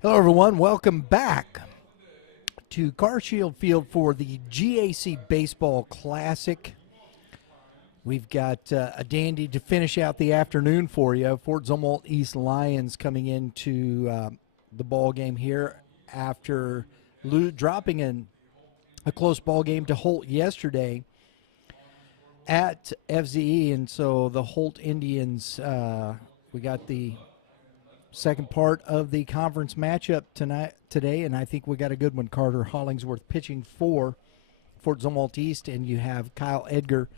Hello, everyone. Welcome back to Carshield Field for the GAC Baseball Classic. We've got a dandy to finish out the afternoon for you. Fort Zumwalt East Lions coming into the ball game here after dropping in a close ball game to Holt yesterday at FZE. And so the Holt Indians, we got the second part of the conference matchup today, and I think we got a good one. Carter Hollingsworth pitching for Fort Zumwalt East, and you have Kyle Edgar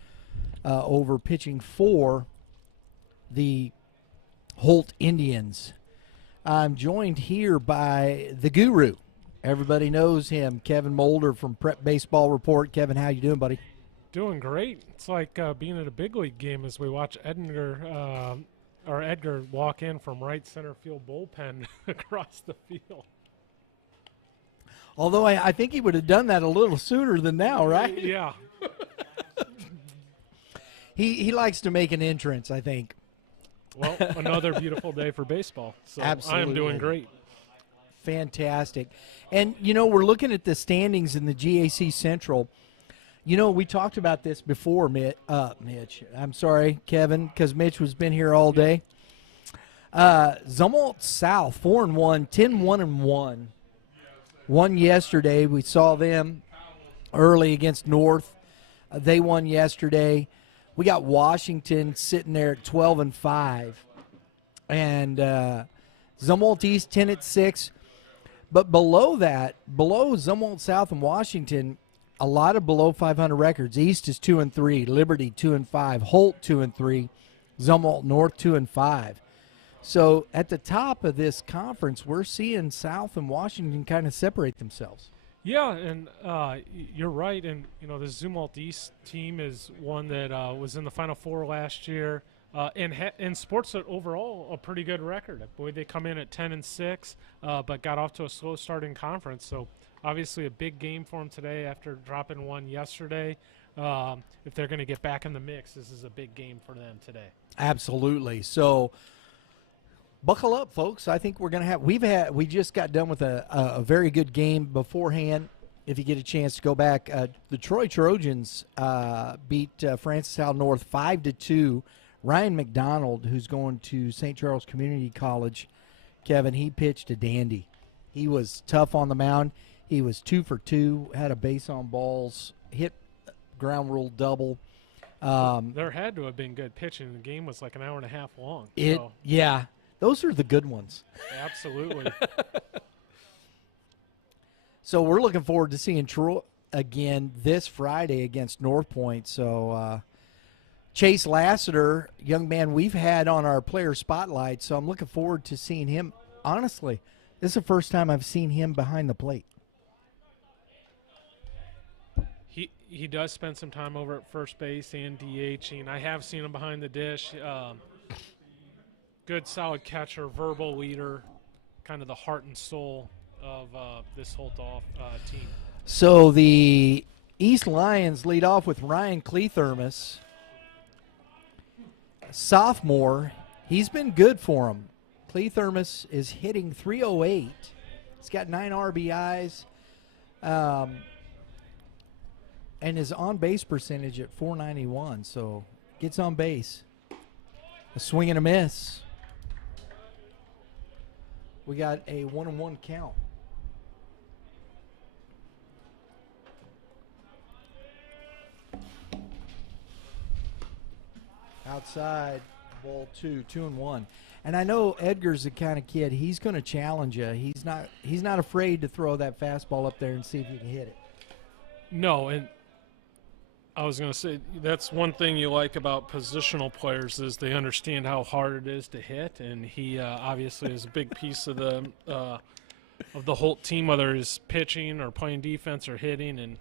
over pitching for the Holt Indians. I'm joined here by the guru. Everybody knows him, Kevin Moulder from Prep Baseball Report. Kevin, how you doing, buddy? Doing great. It's like being at a big league game as we watch Edgar walk in from right center field bullpen across the field. Although I think he would have done that a little sooner than now, right? Yeah. He likes to make an entrance, I think. Well, another beautiful day for baseball. So Absolutely. I am doing great. Fantastic. And, we're looking at the standings in the GAC Central. We talked about this before, Mitch. I'm sorry, Kevin, because Mitch has been here all day. Zumwalt South, 4-1, 10-1-1. Won yesterday. We saw them early against North. They won yesterday. We got Washington sitting there at 12-5. And Zumwalt East, 10-6. But below that, below Zumwalt South and Washington, a lot of below 500 records. East is 2-3, Liberty 2-5, Holt 2-3, Zumwalt North 2-5. So at the top of this conference, we're seeing South and Washington kind of separate themselves. Yeah, and you're right. And the Zumwalt East team is one that was in the Final Four last year, and sports overall a pretty good record. Boy, they come in at 10-6, but got off to a slow start in conference. So obviously a big game for them today after dropping one yesterday. If they're going to get back in the mix, this is a big game for them today. Absolutely. So buckle up, folks. I think we're going to have we just got done with a very good game beforehand. If you get a chance to go back, the Troy Trojans beat Francis Howell North 5-2. Ryan McDonald, who's going to St. Charles Community College, Kevin, he pitched a dandy. He was tough on the mound. He was 2 for 2, had a base on balls, hit ground rule double. There had to have been good pitching. The game was like an hour and a half long. Yeah, those are the good ones. Absolutely. So we're looking forward to seeing Troy again this Friday against North Point. So Chase Lassiter, young man we've had on our player spotlight, so I'm looking forward to seeing him. Honestly, this is the first time I've seen him behind the plate. He does spend some time over at first base and DHing. I have seen him behind the dish. Good, solid catcher, verbal leader, kind of the heart and soul of this Holt team. So the East Lions lead off with Ryan Clethermus, sophomore. He's been good for him. Clethermus is hitting .308. He's got 9 RBIs. And his on-base percentage at .491, so gets on base. A swing and a miss. We got a 1-1 count. Outside, ball 2, 2-1. And I know Edgar's the kind of kid, he's going to challenge you. He's not afraid to throw that fastball up there and see if you can hit it. No, and I was going to say that's one thing you like about positional players is they understand how hard it is to hit, and he obviously is a big piece of the Holt team, whether he's pitching or playing defense or hitting, and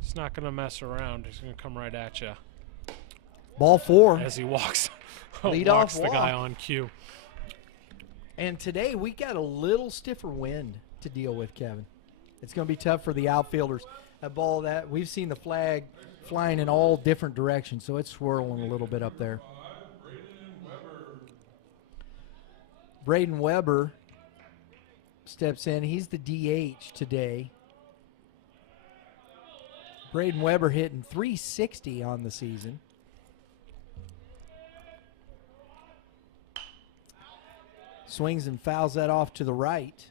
he's not going to mess around. He's going to come right at you. Ball 4. As he walks Lead-off the walk. guy on cue. And today we got a little stiffer wind to deal with, Kevin. It's going to be tough for the outfielders. That ball, that we've seen the flag flying in all different directions, so it's swirling a little bit up there. Braden Weber steps in. He's the DH today. Braden Weber hitting .360 on the season. Swings and fouls that off to the right.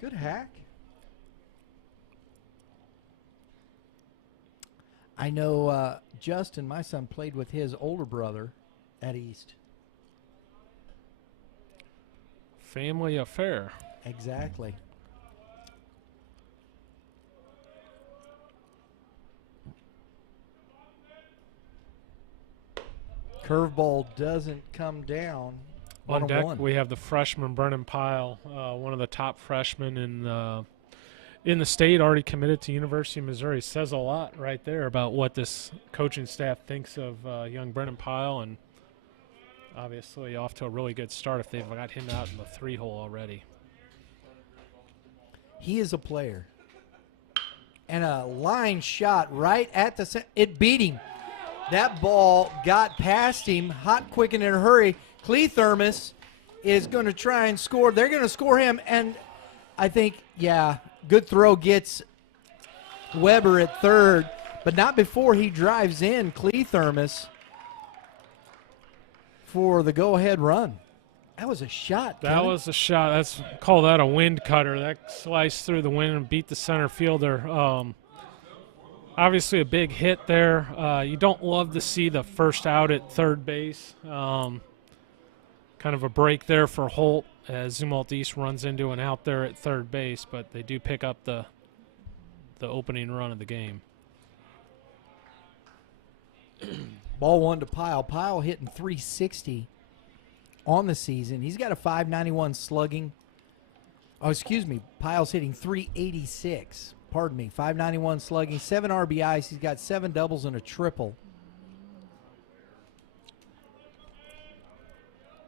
Good hack. I know Justin, my son, played with his older brother at East. Family affair. Exactly. Curveball doesn't come down. On deck, 1-1. we have the freshman Brennan Pyle, one of the top freshmen in the state, already committed to University of Missouri. Says a lot right there about what this coaching staff thinks of young Brennan Pyle, and obviously off to a really good start if they've got him out in the 3-hole already. He is a player. And a line shot right at the center. It beat him. That ball got past him, hot, quick, and in a hurry. Cleathermos is going to try and score. They're going to score him, and I think, yeah, good throw gets Weber at third, but not before he drives in Cleathermos for the go-ahead run. That was a shot. That was a shot. Call that a wind cutter. That sliced through the wind and beat the center fielder. Obviously a big hit there. You don't love to see the first out at third base. Kind of a break there for Holt as Zumwalt East runs into an out there at third base, but they do pick up the opening run of the game. Ball one to Pyle. Pyle hitting .360 on the season. He's got a .591 slugging. Oh, excuse me. Pyle's hitting .386. Pardon me. .591 slugging, 7 RBIs. He's got 7 doubles and a triple.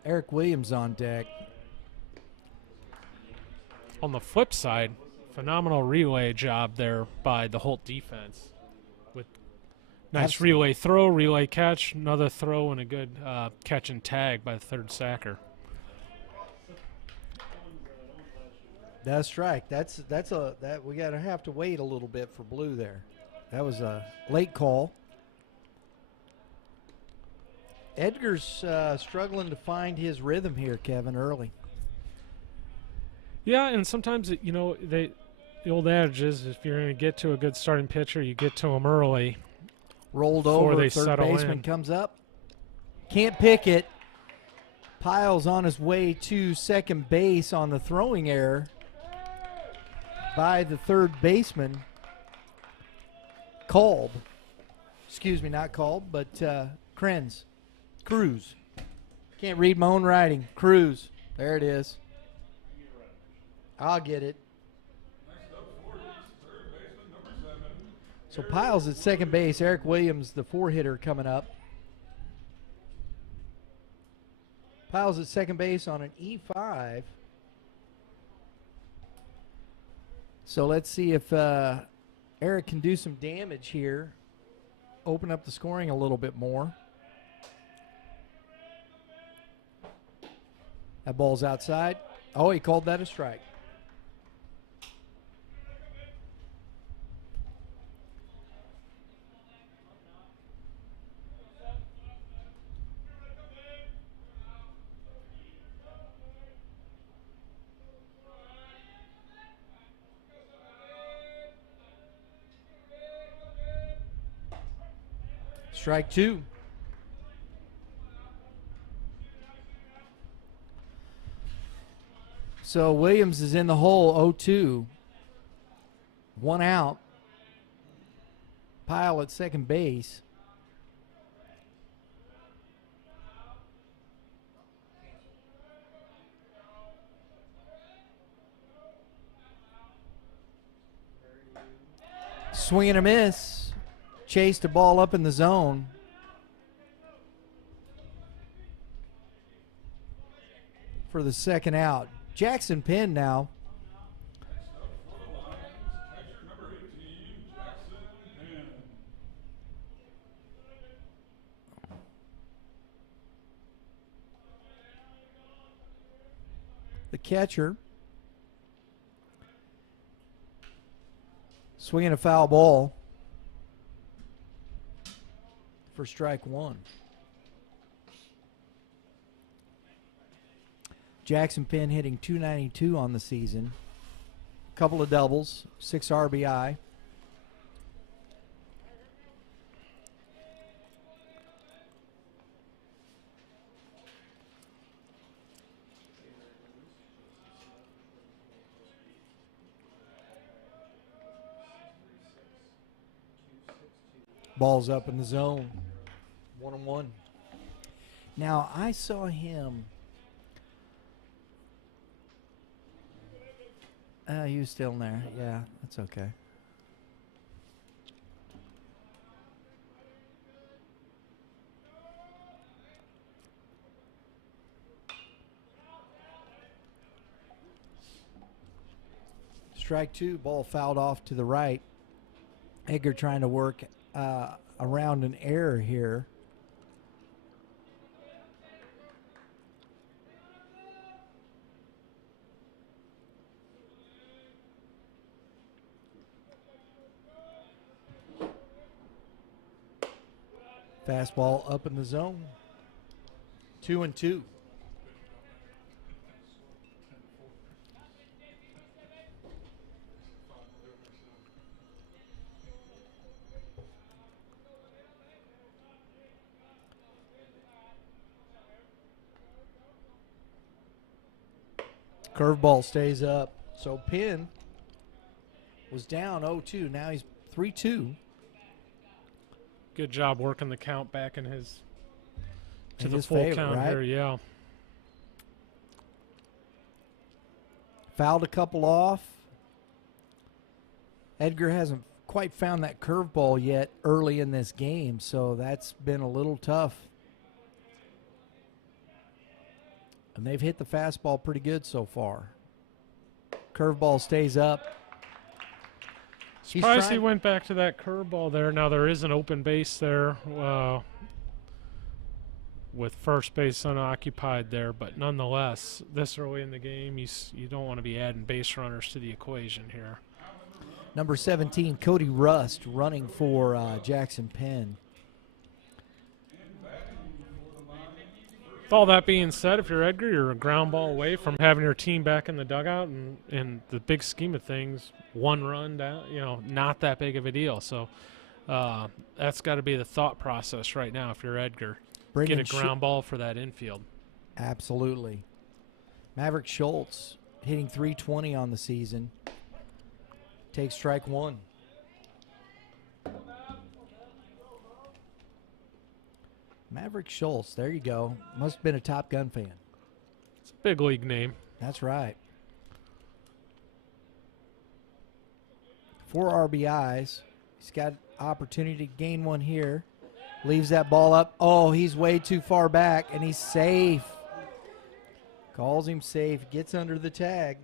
Eric Williams on deck. On the flip side, phenomenal relay job there by the Holt defense. With nice relay throw, relay catch, another throw, and a good catch and tag by the third sacker. That's right. That we gotta have to wait a little bit for Blue there. That was a late call. Edgar's struggling to find his rhythm here, Kevin, early. Yeah, and sometimes the old adage is if you're going to get to a good starting pitcher, you get to them early. Rolled over, third baseman comes up. Can't pick it. Pyle's on his way to second base on the throwing error by the third baseman. Called. Excuse me, not called, but Cruz. Can't read my own writing. Cruz. There it is. I'll get it. So Pyle's at second base. Eric Williams, the 4-hitter, coming up. Pyle's at second base on an E5. So let's see if Eric can do some damage here. Open up the scoring a little bit more. That ball's outside. Oh, he called that a strike. Strike two. So Williams is in the hole, 0-2. 1 out. Pyle at second base. Swing and a miss. Chased the ball up in the zone. For the second out. Jackson Penn now. The catcher. Swinging a foul ball for strike one. Jackson Penn hitting .292 on the season. Couple of doubles, 6 RBI. Ball's up in the zone. 1-1. Now, I saw him. He was still in there. Yeah, that's okay. Strike two, ball fouled off to the right. Edgar trying to work around an error here. Fastball up in the zone. 2-2. Curveball stays up. So Penn was down 0-2. Now he's 3-2. Good job working the count back in his In the his full favor, count right? here. Yeah. Fouled a couple off. Edgar hasn't quite found that curveball yet early in this game, so that's been a little tough. And they've hit the fastball pretty good so far. Curveball stays up. Surprised he went back to that curveball there. Now there is an open base there with first base unoccupied there, but nonetheless, this early in the game, you don't want to be adding base runners to the equation here. Number 17, Cody Rust, running for Jackson Penn. With all that being said, if you're Edgar, you're a ground ball away from having your team back in the dugout, and in the big scheme of things, one run down, not that big of a deal. So that's got to be the thought process right now if you're Edgar. Get a ground ball for that infield. Absolutely. Maverick Schultz hitting .320 on the season. Takes strike one. Maverick Schultz, there you go. Must have been a Top Gun fan. It's a big league name. That's right. 4 RBIs. He's got opportunity to gain one here. Leaves that ball up. Oh, he's way too far back, and he's safe. Calls him safe. Gets under the tag.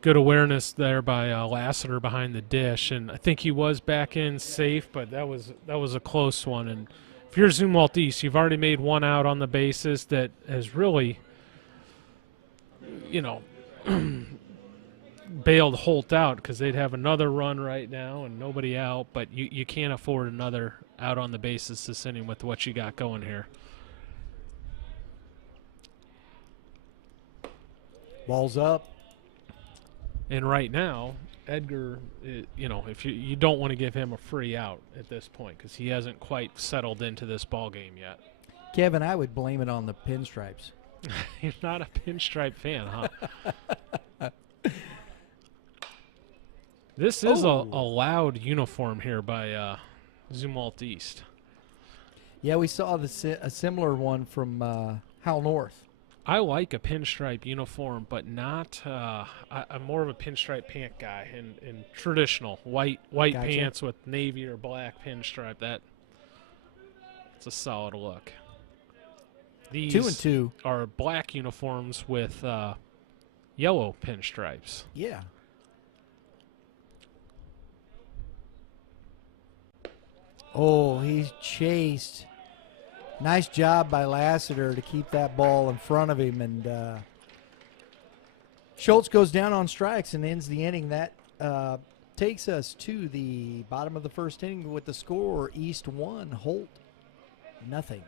Good awareness there by Lassiter behind the dish, and I think he was back in safe, but that was a close one. And if you're Zumwalt East, you've already made one out on the bases that has really, bailed Holt out, because they'd have another run right now and nobody out, but you can't afford another out on the bases this inning with what you got going here. Ball's up. And right now, Edgar, if you don't want to give him a free out at this point, because he hasn't quite settled into this ball game yet. Kevin, I would blame it on the pinstripes. You're not a pinstripe fan, huh? This is a loud uniform here by Zumwalt East. Yeah, we saw a similar one from Howell North. I like a pinstripe uniform, but not. I'm more of a pinstripe pant guy, and traditional white Gotcha. pants with navy or black pinstripe. It's a solid look. These 2-2 are black uniforms with yellow pinstripes. Yeah. Oh, he's chased. Nice job by Lassiter to keep that ball in front of him. And Schultz goes down on strikes and ends the inning. That takes us to the bottom of the first inning with the score East 1, Holt nothing.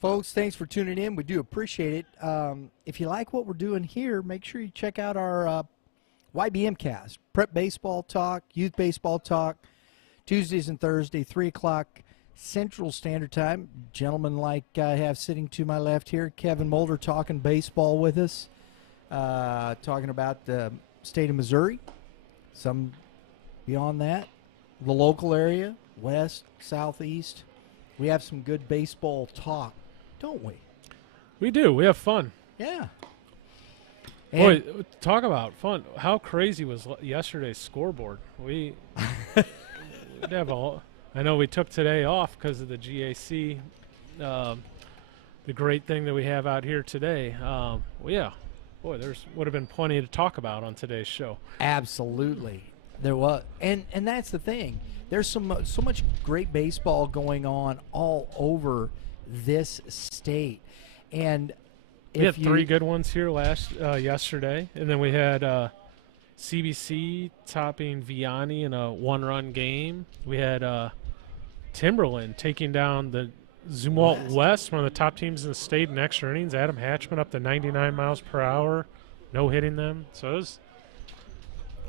Folks, thanks for tuning in. We do appreciate it. If you like what we're doing here, make sure you check out our YBMcast, Prep Baseball Talk, Youth Baseball Talk, Tuesdays and Thursdays, 3 o'clock Central Standard Time. Gentlemen like I have sitting to my left here, Kevin Moulder, talking baseball with us, talking about the state of Missouri, some beyond that, the local area, west, southeast. We have some good baseball talk, don't we? We do. We have fun. Yeah. Boy, talk about fun. How crazy was yesterday's scoreboard? We'd have I know we took today off because of the GAC, the great thing that we have out here today. Yeah. Boy, would have been plenty to talk about on today's show. Absolutely. There was. And that's the thing. There's so much great baseball going on all over this state. And we had 3 good ones here yesterday, and then we had CBC topping Vianney in a 1-run game. We had Timberland taking down the Zumwalt West, one of the top teams in the state in extra innings. Adam Hatchman up to 99 miles per hour, no hitting them. So it was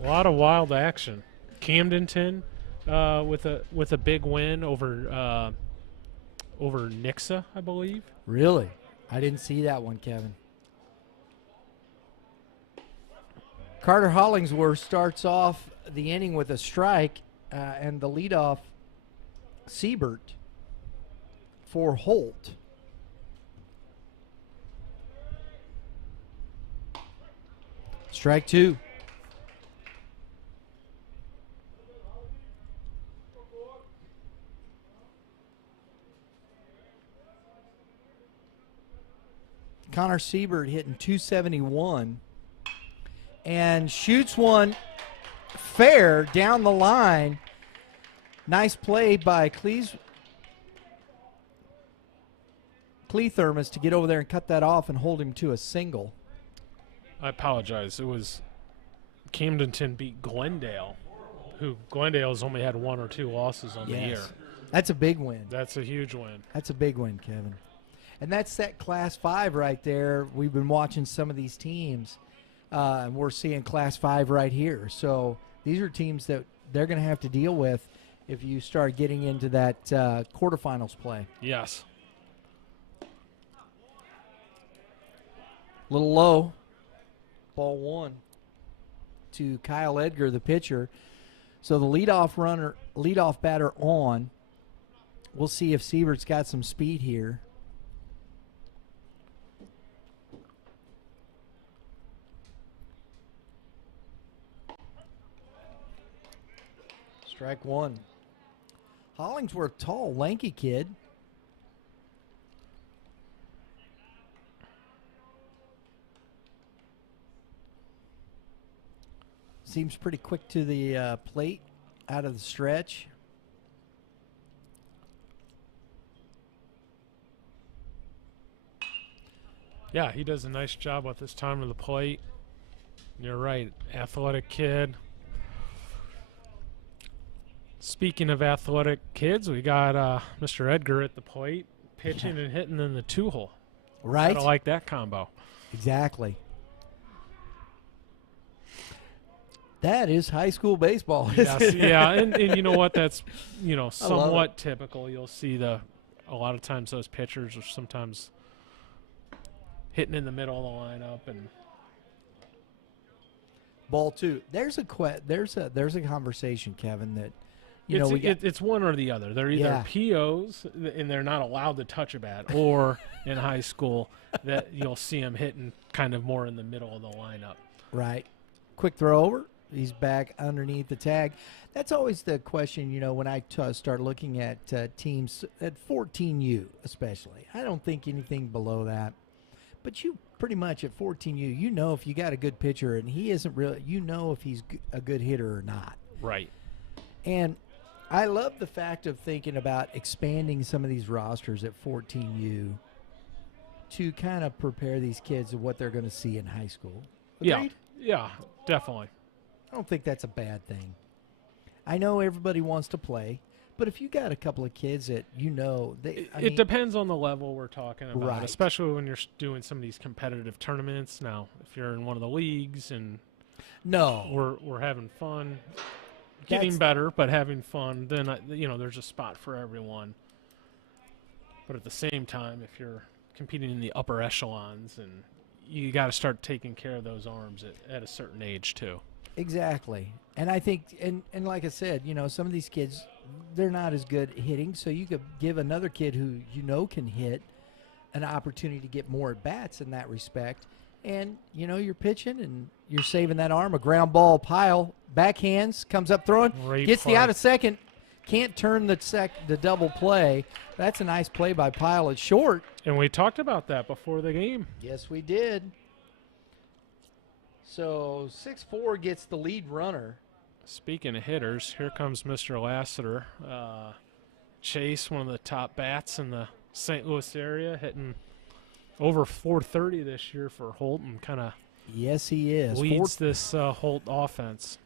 a lot of wild action. Camdenton with a big win over Nixa, I believe. Really? I didn't see that one, Kevin. Carter Hollingsworth starts off the inning with a strike, and the leadoff Siebert for Holt. Strike 2. Connor Siebert hitting .271 and shoots one fair down the line. Nice play by Cleathermos to get over there and cut that off and hold him to a single. I apologize. It was Camdenton beat Glendale, who Glendale's only had 1 or 2 losses on the year. That's a big win. That's a huge win. That's a big win, Kevin. And that's that Class 5 right there. We've been watching some of these teams, and we're seeing Class 5 right here. So these are teams that they're going to have to deal with if you start getting into that quarterfinals play. Yes. A little low. Ball 1 to Kyle Edgar, the pitcher. So the leadoff batter on. We'll see if Siebert's got some speed here. Strike 1. Hollingsworth, tall, lanky kid. Seems pretty quick to the plate out of the stretch. Yeah, he does a nice job with his time to the plate. You're right, athletic kid. Speaking of athletic kids, we got Mr. Edgar at the plate, pitching and hitting in the 2-hole. Right. I like that combo. Exactly. That is high school baseball. Yes, yeah, and you know what? That's somewhat typical. You'll see a lot of times those pitchers are sometimes hitting in the middle of the lineup, and Ball 2. There's a conversation, Kevin, that it's one or the other. They're either POs and they're not allowed to touch a bat, or in high school that you'll see them hitting kind of more in the middle of the lineup. Right. Quick throw over. He's back underneath the tag. That's always the question, when I start looking at teams at 14U especially. I don't think anything below that. But you pretty much at 14U, if you got a good pitcher, and he isn't really, if he's a good hitter or not. Right. And I love the fact of thinking about expanding some of these rosters at 14U to kind of prepare these kids of what they're going to see in high school. Agreed? Yeah, definitely. I don't think that's a bad thing. I know everybody wants to play, but if you got a couple of kids that it depends on the level we're talking about, right. Especially when you're doing some of these competitive tournaments. Now, if you're in one of the leagues and we're having fun, getting better, but having fun, then there's a spot for everyone. But at the same time, if you're competing in the upper echelons, and you got to start taking care of those arms at a certain age too. Exactly. And I think, and like I said, some of these kids, they're not as good at hitting, so you could give another kid who can hit an opportunity to get more at-bats in that respect. And, you're pitching and you're saving that arm. A ground ball, Pile, backhands, comes up throwing, gets the out of second, can't turn the double play. That's a nice play by Pile at short. And we talked about that before the game. Yes, we did. So 6-4 gets the lead runner. Speaking of hitters, here comes Mr. Lassiter. Chase, one of the top bats in the St. Louis area, hitting over 430 this year for Holt, and kind of yes, he is. Leads this Holt offense.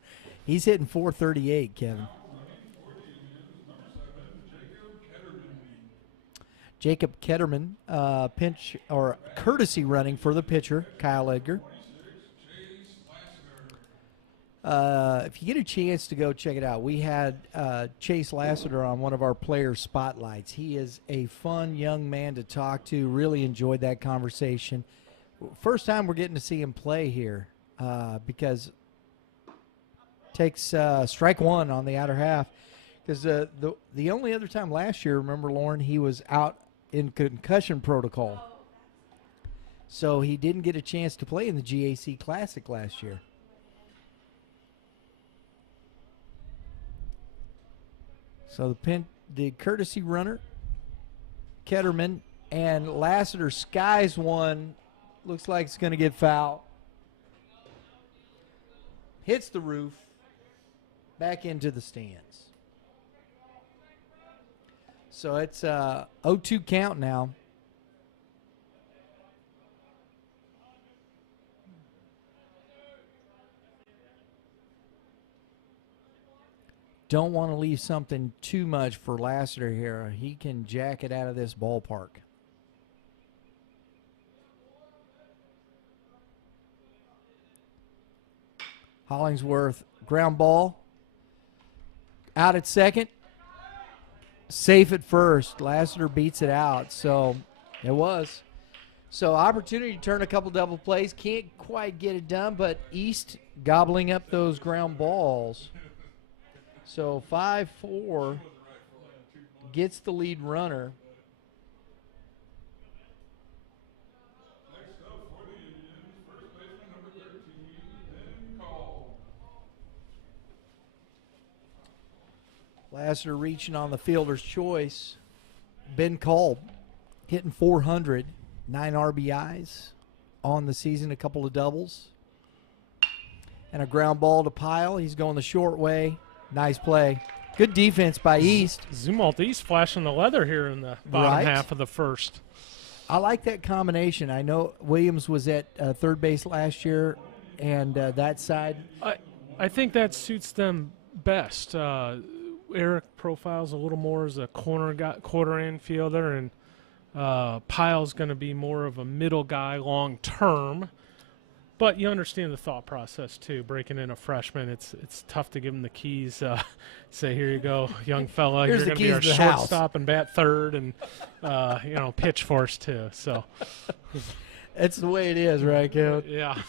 He's hitting 438, Kevin. Jacob Ketterman, pinch or courtesy running for the pitcher, Kyle Edgar. If you get a chance to go check it out, we had Chase Lassiter on one of our player spotlights. He is a fun young man to talk to. Really enjoyed that conversation. First time we're getting to see him play here because takes strike one on the outer half. Because the only other time last year, remember, Lauren, he was out in concussion protocol. So he didn't get a chance to play in the GAC Classic last year. So the courtesy runner, Ketterman, and Lassiter skies one. Looks like it's going to get foul. Hits the roof. Back into the stands. So it's 0-2 count now. Don't want to leave something too much for Lassiter here. He can jack it out of this ballpark. Hollingsworth, ground ball. Out at second. Safe at first. Lassiter beats it out. So it was. So opportunity to turn a couple double plays. Can't quite get it done, but East gobbling up those ground balls. So 5-4 gets the lead runner. Next up for the Indians, first baseman number 13, Ben Call. Lassiter reaching on the fielder's choice. Ben Call hitting 400, 9 RBIs on the season, a couple of doubles. And a ground ball to Pile. He's going the short way. Nice play. Good defense by East. Zumwalt East flashing the leather here in the bottom half of the first. I like that combination. I know Williams was at third base last year, and that side. I think that suits them best. Eric profiles a little more as a quarter infielder, and Pile's going to be more of a middle guy long term. But you understand the thought process too. Breaking in a freshman, it's tough to give him the keys. Say, here you go, young fella. You're going to be our shortstop and bat third, and pitch for us too. So that's the way it is, right, Kevin? Yeah.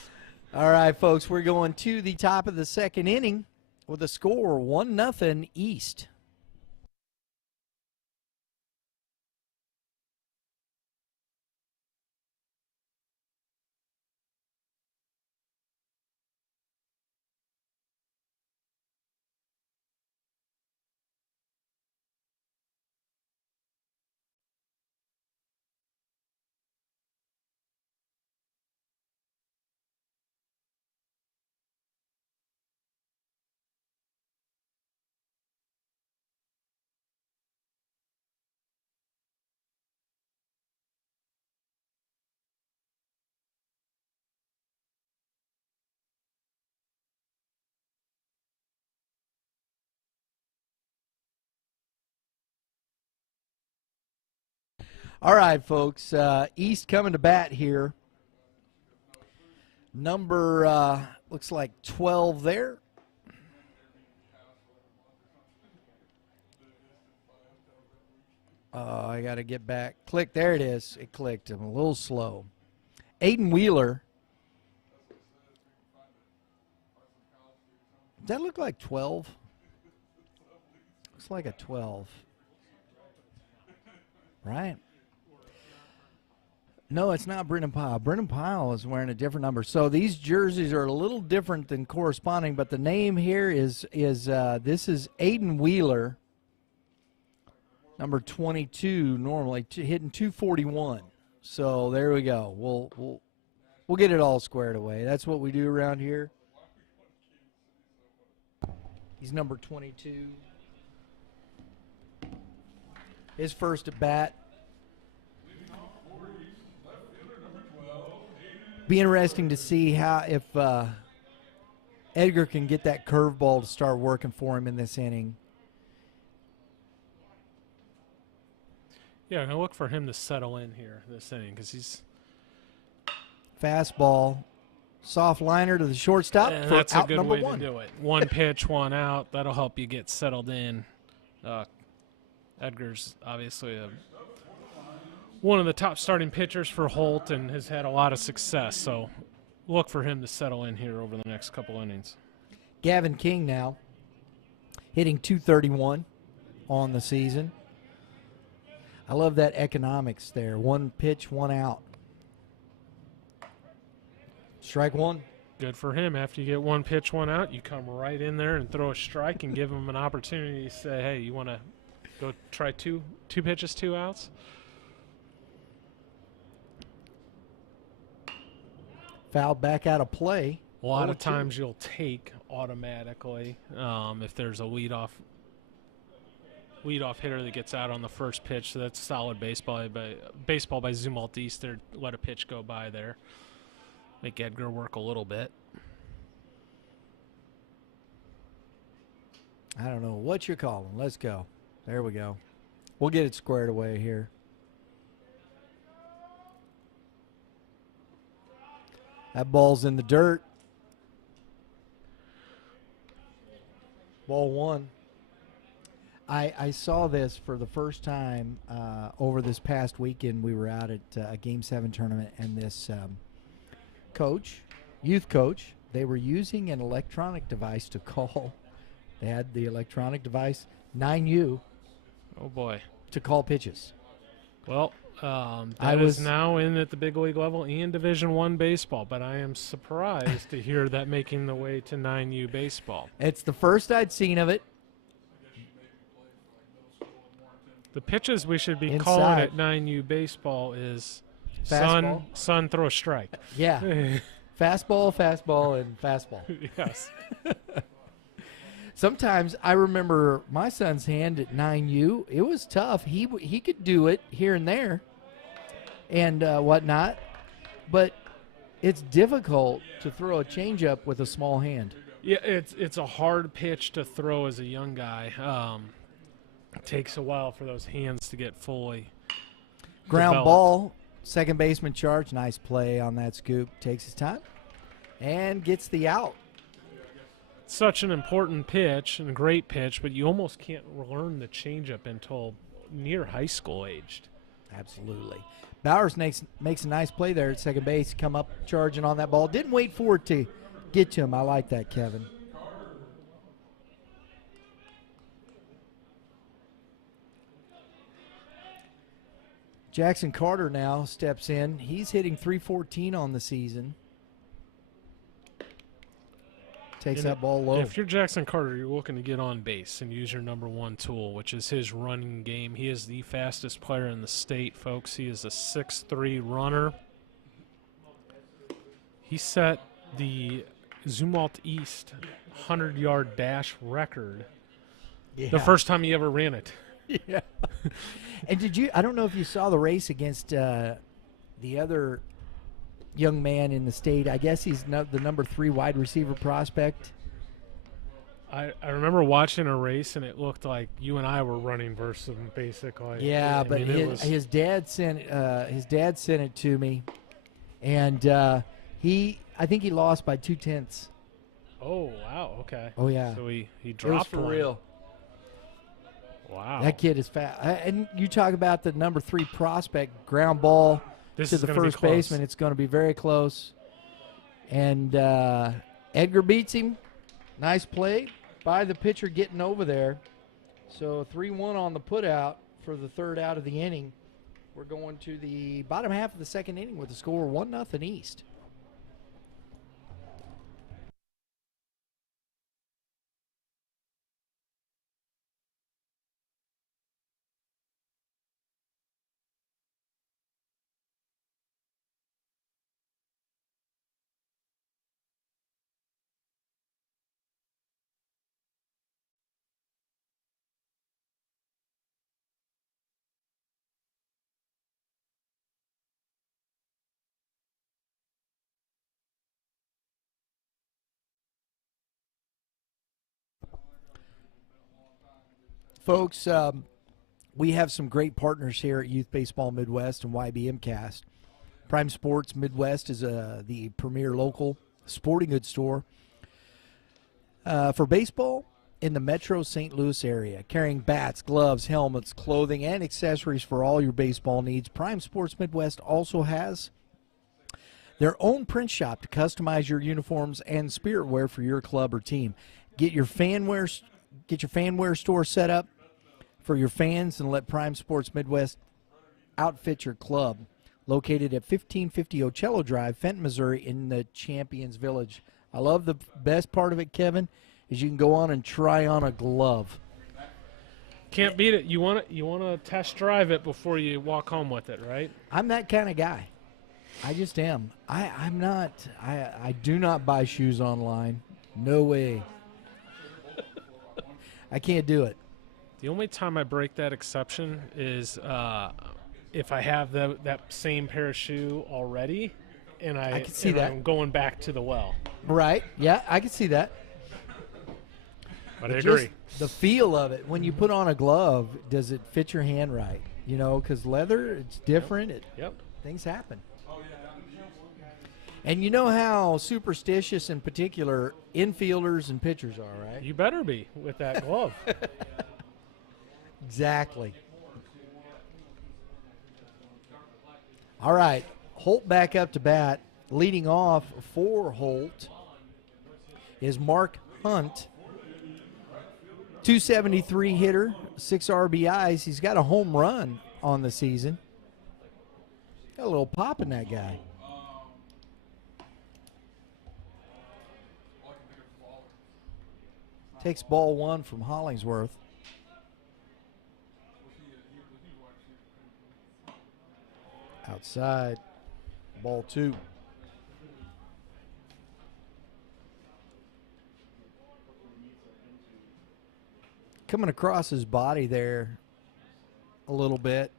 All right, folks, we're going to the top of the second inning with a score 1-0 East. All right, folks, East coming to bat here. Number, looks like 12 there. I got to get back. Click, there it is. It clicked. I'm a little slow. Aiden Wheeler. Does that look like 12? Looks like a 12. Right? No, it's not Brendan Pyle. Brendan Pyle is wearing a different number. So these jerseys are a little different than corresponding, but the name here is this is Aiden Wheeler, number 22, normally hitting 241. So there we go. We'll get it all squared away. That's what we do around here. He's number 22. His first at bat. Be interesting to see how if Edgar can get that curveball to start working for him in this inning. Yeah, I'm gonna look for him to settle in here this inning because he's fastball, soft liner to the shortstop for that's a out good number way one. to do it. One pitch, one out. That'll help you get settled in. Edgar's obviously one of the top starting pitchers for Holt and has had a lot of success. So look for him to settle in here over the next couple innings. Gavin King now hitting 231 on the season. I love that economics there. One pitch, one out. Strike one. Good for him. After you get one pitch, one out, you come right in there and throw a strike and give him an opportunity to say, hey, you want to go try two pitches, two outs? Fouled back out of play. A lot of times you'll take automatically if there's a leadoff hitter that gets out on the first pitch. So that's solid baseball by Zumwalt East. They let a pitch go by there. Make Edgar work a little bit. I don't know what you're calling. Let's go. There we go. We'll get it squared away here. That ball's in the dirt. Ball one. I saw this for the first time over this past weekend. We were out at a Game 7 tournament, and this youth coach, they were using an electronic device to call. They had the electronic device, 9U. Oh, boy. To call pitches. Well, that is now in at the big league level and Division I baseball, but I am surprised to hear that making the way to 9U baseball. It's the first I'd seen of it. The pitches we should be Inside. calling at 9U baseball is Fastball. sun, throw a strike. Yeah. Fastball, and fastball. Yes. Sometimes I remember my son's hand at 9U. It was tough. He could do it here and there and whatnot, but it's difficult to throw a changeup with a small hand. Yeah, it's a hard pitch to throw as a young guy. It takes a while for those hands to get fully Ground developed. ball, second baseman charge. Nice play on that scoop. Takes his time and gets the out. Such an important pitch and a great pitch, but you almost can't learn the changeup until near high school aged. Absolutely. Bowers makes a nice play there at second base. Come up charging on that ball. Didn't wait for it to get to him. I like that, Kevin. Jackson Carter now steps in. He's hitting .314 on the season. Takes that ball low. If you're Jackson Carter, you're looking to get on base and use your number one tool, which is his running game. He is the fastest player in the state, folks. He is a 6'3" runner. He set the Zumwalt East 100-yard dash record the first time he ever ran it. Yeah. And I don't know if you saw the race against the other young man in the state. I guess he's the number 3 wide receiver prospect. I remember watching a race, and it looked like you and I were running versus him, basically. Yeah, but his dad sent it to me, and I think he lost by 0.2. Oh wow! Okay. Oh yeah. So he dropped it was for one. real. Wow. That kid is fast. And you talk about the number 3 prospect, ground ball to the first baseman. It's going to be very close. And Edgar beats him. Nice play by the pitcher getting over there. So 3-1 on the putout for the third out of the inning. We're going to the bottom half of the second inning with the score 1-0 East. Folks, we have some great partners here at Youth Baseball Midwest and YBMcast. Prime Sports Midwest is the premier local sporting goods store for baseball in the metro St. Louis area, carrying bats, gloves, helmets, clothing, and accessories for all your baseball needs. Prime Sports Midwest also has their own print shop to customize your uniforms and spirit wear for your club or team. Get your fan wear store set up for your fans and let Prime Sports Midwest outfit your club. Located at 1550 Ocello Drive, Fenton, Missouri, in the Champions Village. I love the best part of it, Kevin, is you can go on and try on a glove. Can't beat it. You want to test drive it before you walk home with it, right? I'm that kind of guy. I just am. I'm not. I do not buy shoes online. No way. I can't do it. The only time I break that exception is if I have that same pair of shoe already, and I can see that. I'm going back to the well. Right? Yeah, I can see that. But I agree. The feel of it when you put on a glove, does it fit your hand right? You know, because leather, it's different. Yep. Things happen. And you know how superstitious, in particular, infielders and pitchers are, right? You better be with that glove. Exactly. All right, Holt back up to bat. Leading off for Holt is Mark Hunt. 273 hitter, 6 RBIs. He's got a home run on the season. Got a little pop in that guy. Takes ball 1 from Hollingsworth. Outside, ball 2. Coming across his body there a little bit.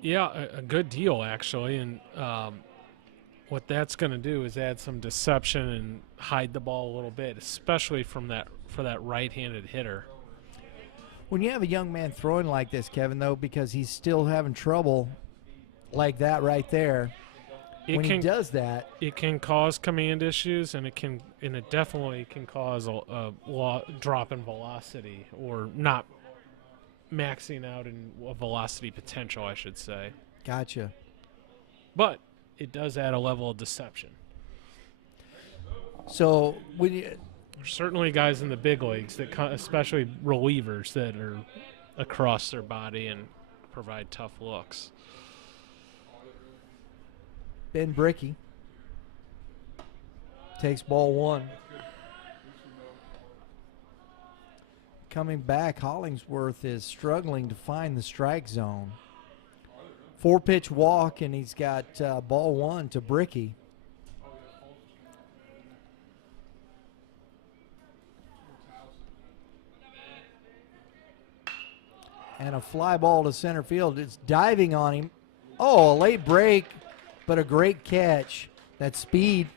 Yeah, a good deal, actually. And what that's going to do is add some deception and hide the ball a little bit, especially for that right-handed hitter. When you have a young man throwing like this, Kevin, though, because he's still having trouble like that right there, he does that, it can cause command issues, and it definitely can cause a drop in velocity or not maxing out in velocity potential, I should say. Gotcha. But it does add a level of deception. So when you, There's certainly guys in the big leagues, especially relievers, that are across their body and provide tough looks. Ben Bricky takes ball one. Coming back, Hollingsworth is struggling to find the strike zone. 4-pitch walk, and he's got ball one to Bricky. And a fly ball to center field. It's diving on him. Oh, a late break, but a great catch. That speed.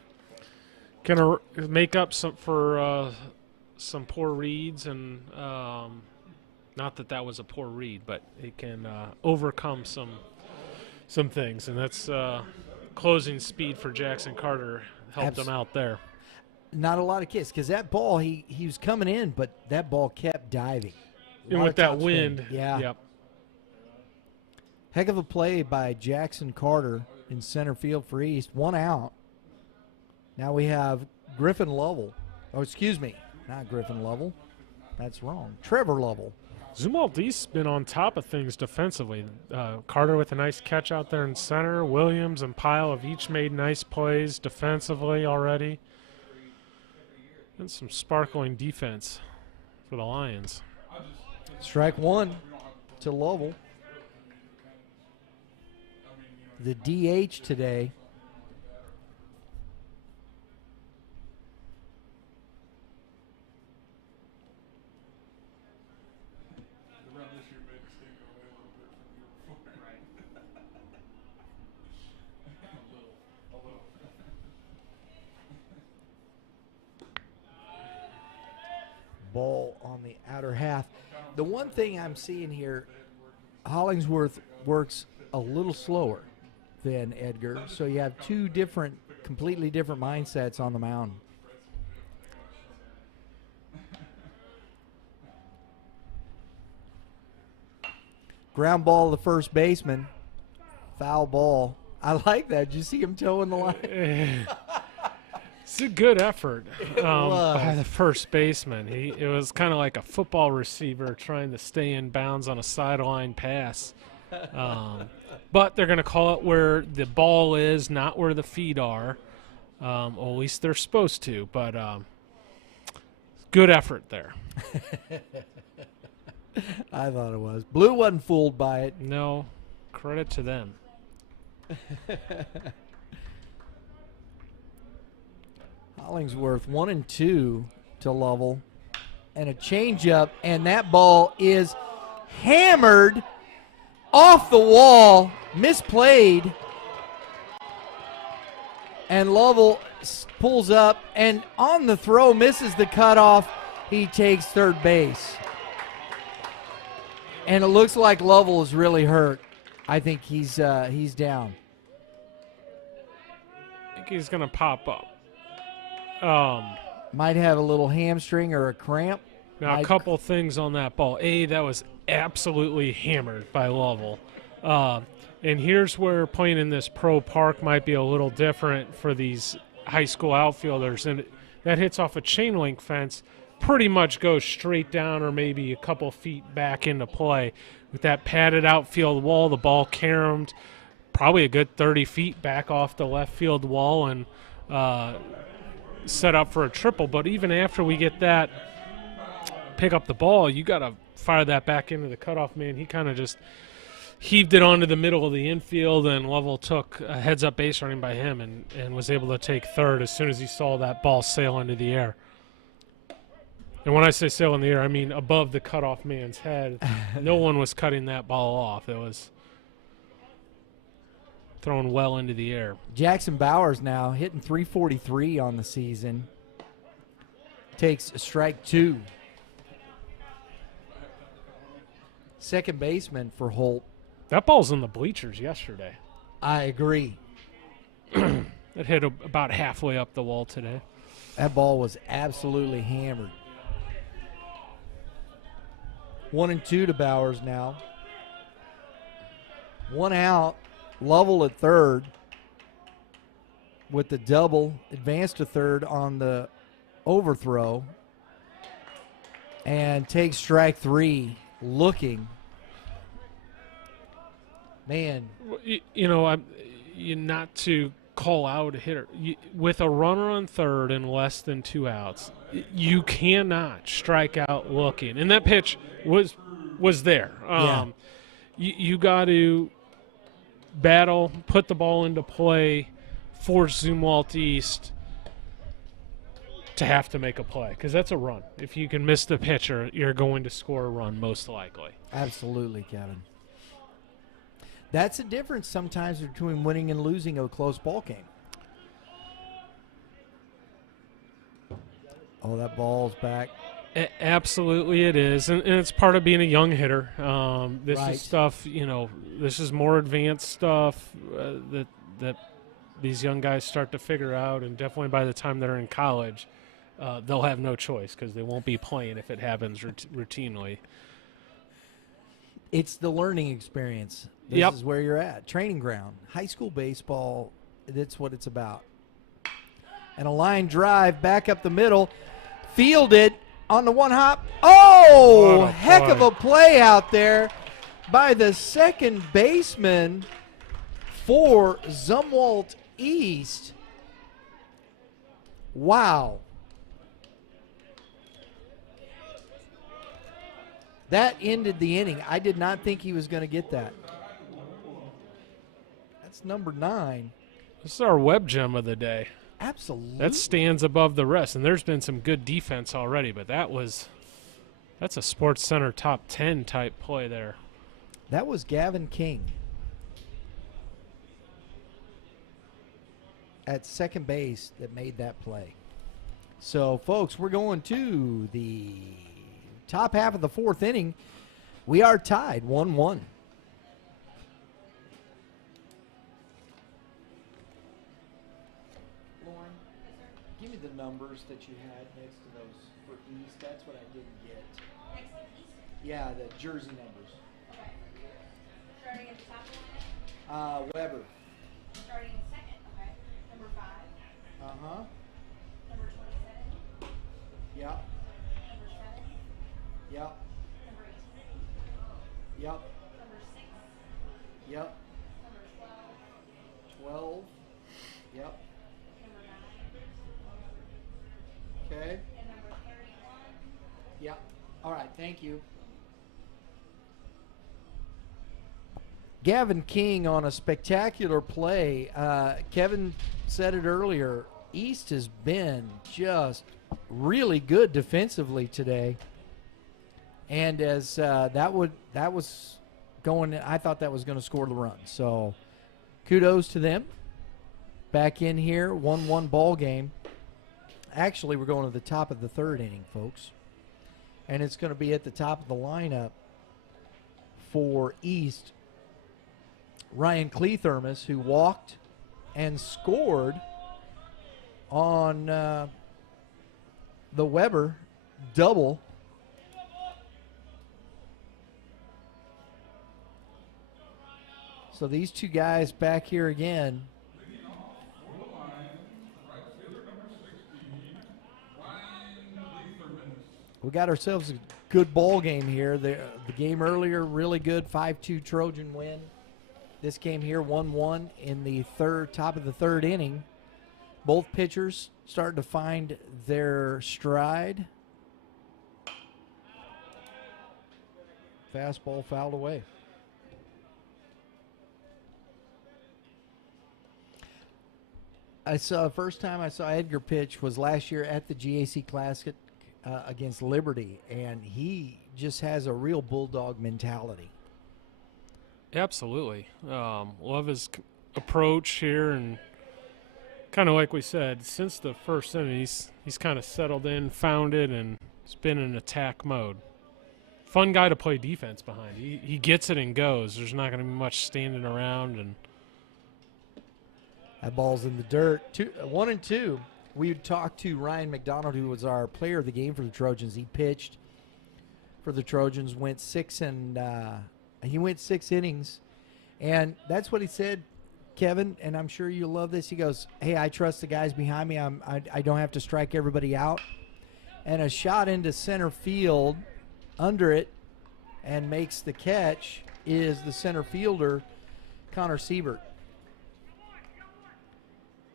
Gonna make up some poor reads, and not that was a poor read, but it can overcome some things, and that's closing speed for Jackson Carter helped him out there. Not a lot of kiss, because that ball, he was coming in, but that ball kept diving. And with that wind, yeah. Yep. Heck of a play by Jackson Carter in center field for East. 1 out. Now we have Griffin Lovell. Oh, excuse me, not Griffin Lovell. That's wrong. Trevor Lovell. Zumwalt East's been on top of things defensively. Carter with a nice catch out there in center. Williams and Pyle have each made nice plays defensively already. And some sparkling defense for the Lions. Strike one to Lovell. The DH today. Ball on the outer half. The one thing I'm seeing here, Hollingsworth works a little slower than Edgar, so you have two completely different mindsets on the mound. Ground ball to the first baseman. Foul ball. I like that. Did you see him toeing the line? It's a good effort by the first baseman. It was kind of like a football receiver trying to stay in bounds on a sideline pass. But they're going to call it where the ball is, not where the feet are. Well, at least they're supposed to. But good effort there. I thought it was. Blue wasn't fooled by it. No, credit to them. Hollingsworth 1-2 to Lovell, and a changeup, and that ball is hammered off the wall, misplayed, and Lovell pulls up, and on the throw misses the cutoff. He takes third base, and it looks like Lovell is really hurt. I think he's down. I think he's going to pop up. Might have a little hamstring or a cramp. Now, a couple things on that ball. That was absolutely hammered by Lovell. And here's where playing in this pro park might be a little different for these high school outfielders. And that hits off a chain link fence, pretty much goes straight down or maybe a couple feet back into play. With that padded outfield wall, the ball caromed probably a good 30 feet back off the left field wall and set up for a triple. But even after we get that, pick up the ball, you got to fire that back into the cutoff man. He kind of just heaved it onto the middle of the infield, and Lovell took a heads-up base running by him and was able to take third as soon as he saw that ball sail into the air. And when I say sail in the air, I mean above the cutoff man's head. No one was cutting that ball off. It was thrown well into the air. Jackson Bowers now hitting .343 on the season. Takes strike two. Second baseman for Holt. That ball's in the bleachers yesterday. I agree. It hit about halfway up the wall today. That ball was absolutely hammered. 1-2 to Bowers now. 1 out. Lovell at third with the double. Advanced to third on the overthrow. And takes strike 3. Looking. Man. You not to call out a hitter. With a runner on third and less than 2 outs, you cannot strike out looking. And that pitch was there. You got to battle, put the ball into play, force Zumwalt East to have to make a play, because that's a run. If you can miss the pitcher, you're going to score a run most likely. Absolutely, Kevin. That's the difference sometimes between winning and losing a close ball game. Oh, that ball's back. Absolutely it is, and it's part of being a young hitter. This Right. is stuff, this is more advanced stuff that these young guys start to figure out, and definitely by the time they're in college, they'll have no choice because they won't be playing if it happens routinely. It's the learning experience. This is where you're at. Training ground. High school baseball, that's what it's about. And a line drive back up the middle. Fielded on the one hop. Oh, heck of a play out there by the second baseman for Zumwalt East. Wow. That ended the inning. I did not think he was going to get that. That's number 9. This is our web gem of the day. Absolutely. That stands above the rest, and there's been some good defense already, but that's a Sports Center top 10 type play there. That was Gavin King at second base that made that play. So, folks, we're going to the top half of the 4th inning. We are tied 1-1. Lauren, give me the numbers that you had next to those for East. That's what I didn't get. Next to East? Yeah, the jersey numbers. Okay. Starting at the top of the line? Weber. Starting in second, okay. Number 5. Uh-huh. Number 27. Yep. Number 7. Yep. Number 18. Yep. Number 6. Yep. Number 12. 12. Yep. Number 9. Okay. And number 31. Yep. All right. Thank you. Gavin King on a spectacular play. Kevin said it earlier. East has been just really good defensively today. And as that was going, I thought that was going to score the run. So kudos to them. Back in here, 1-1 ball game. Actually, we're going to the top of the 3rd inning, folks. And it's going to be at the top of the lineup for East. Ryan Cleathermos, who walked and scored on the Weber double. So these two guys back here again. We got ourselves a good ball game here. The game earlier, really good, 5-2 Trojan win. This game here, 1-1 in the top of the 3rd inning. Both pitchers starting to find their stride. Fastball fouled away. First time I saw Edgar pitch was last year at the GAC Classic against Liberty, and he just has a real bulldog mentality. Absolutely. Love his approach here, and kind of like we said, since the first inning, he's kind of settled in, found it, and it's been in attack mode. Fun guy to play defense behind. He gets it and goes. There's not going to be much standing around. And that ball's in the dirt. 1-2. We talked to Ryan McDonald, who was our player of the game for the Trojans. He pitched for the Trojans. He went 6 innings, and that's what he said, Kevin. And I'm sure you love this. He goes, "Hey, I trust the guys behind me. I don't have to strike everybody out." And a shot into center field, under it, and makes the catch is the center fielder, Connor Siebert.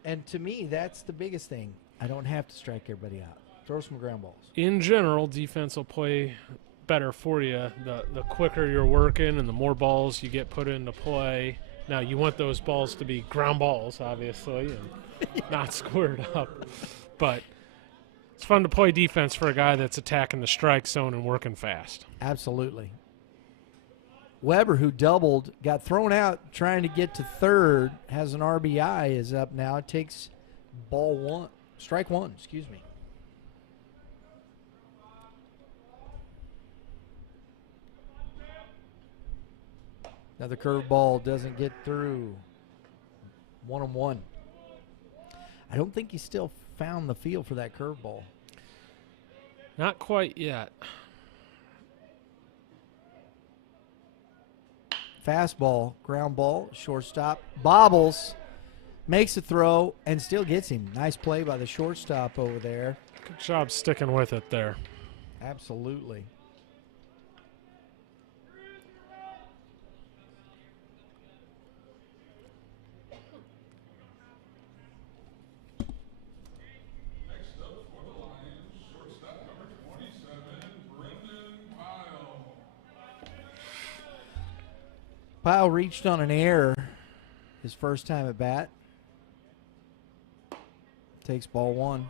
And to me, that's the biggest thing. I don't have to strike everybody out. Throw some ground balls. In general, defense will play better for you the quicker you're working and the more balls you get put into play. Now, you want those balls to be ground balls, obviously, and not squared up. But it's fun to play defense for a guy that's attacking the strike zone and working fast. Absolutely. Weber, who doubled, got thrown out trying to get to third, has an RBI, is up now. It takes strike one, excuse me. Another curveball doesn't get through. 1-1. I don't think he still found the feel for that curveball. Not quite yet. Fastball, ground ball, shortstop, bobbles, makes a throw, and still gets him. Nice play by the shortstop over there. Good job sticking with it there. Absolutely. Next up for the Lions, shortstop number 27, Brendan Pyle. Pyle reached on an error his first time at bat. Takes ball one.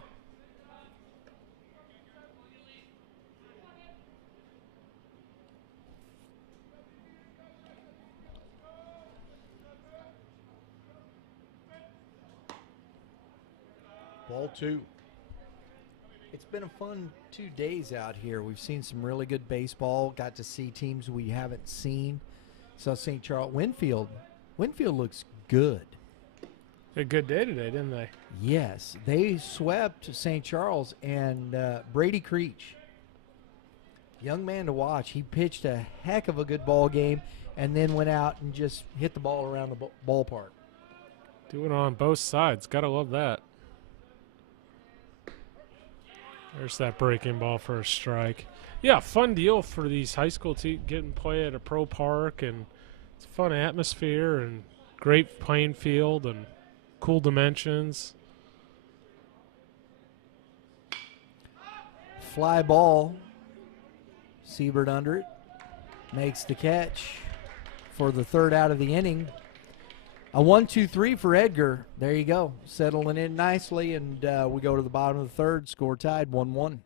Ball two. It's been a fun 2 days out here. We've seen some really good baseball. Got to see teams we haven't seen. So St. Charles, Winfield looks good. A good day today, didn't they? Yes, they swept St. Charles, and Brady Creech, young man to watch. He pitched a heck of a good ball game and then went out and just hit the ball around the ballpark. Doing it on both sides. Gotta love that. There's that breaking ball for a strike. Yeah, fun deal for these high school teams getting play at a pro park, and it's a fun atmosphere and great playing field and cool dimensions. Fly ball. Siebert under it. Makes the catch for the third out of the inning. A 1-2-3 for Edgar. There you go. Settling in nicely, and we go to the bottom of the third. Score tied 1-1.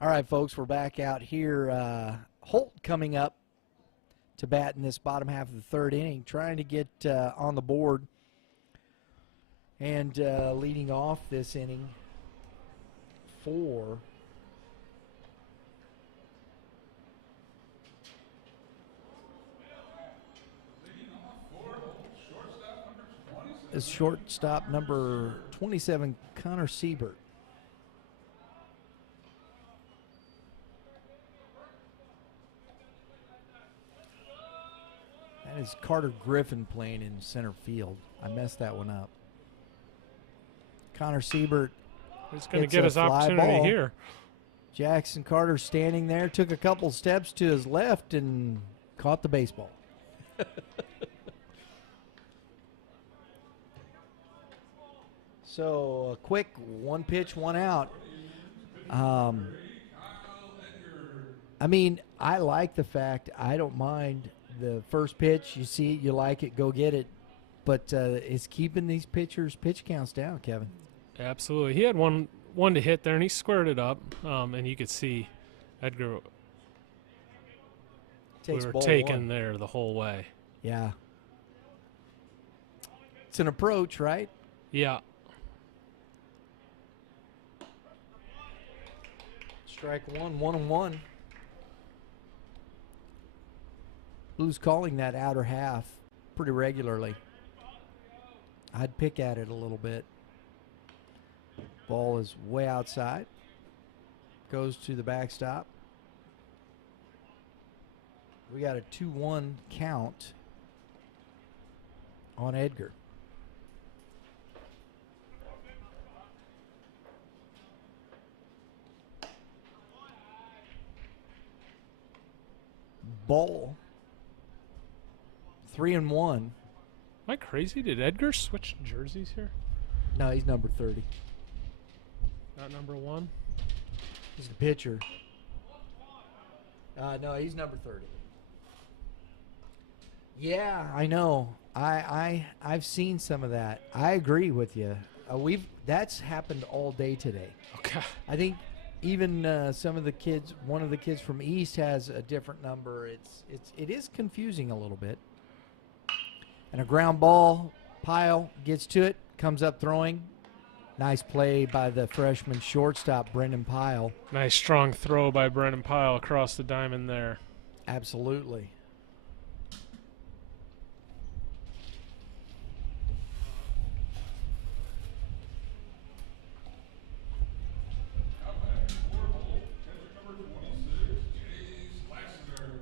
All right, folks, we're back out here. Holt coming up to bat in this bottom half of the third inning, trying to get on the board. And leading off this inning for is shortstop number 27, Connor Siebert. That is Carter Griffin playing in center field. I messed that one up. Connor Siebert. He's going to It's get a his fly opportunity ball. here. Jackson Carter standing there, took a couple steps to his left and caught the baseball. So a quick one pitch, one out. I mean, I like the fact, I don't mind the first pitch. You see it, you like it, go get it. But it's keeping these pitchers' pitch counts down, Kevin. Absolutely. He had one to hit there, and he squared it up. And you could see Edgar Takes we were ball taken one. there the whole way. Yeah. It's an approach, right? Yeah. Strike one, 1-1. Blues calling that outer half pretty regularly. I'd pick at it a little bit. Ball is way outside. Goes to the backstop. We got a 2-1 count on Edgar. Ball. 3-1. Am I crazy? Did Edgar switch jerseys here? No, he's number 30. Not number 1? He's the pitcher. No, he's number 30. Yeah, I know. I've seen some of that. I agree with you. That's happened all day today. Okay. I think even some of the kids, one of the kids from East has a different number. It is confusing a little bit. And a ground ball, Pyle gets to it, comes up throwing. Nice play by the freshman shortstop, Brendan Pyle. Nice strong throw by Brennan Pyle across the diamond there. Absolutely.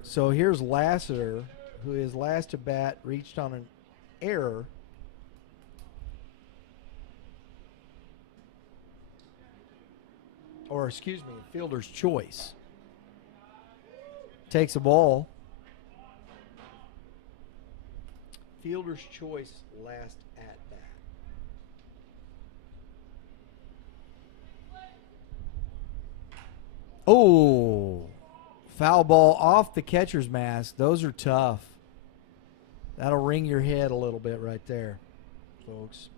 So here's Lassiter, who his last at bat reached on an error. Or excuse me, fielder's choice. Takes a ball. Fielder's choice last at bat. Oh, foul ball off the catcher's mask. Those are tough. That'll ring your head a little bit right there, folks.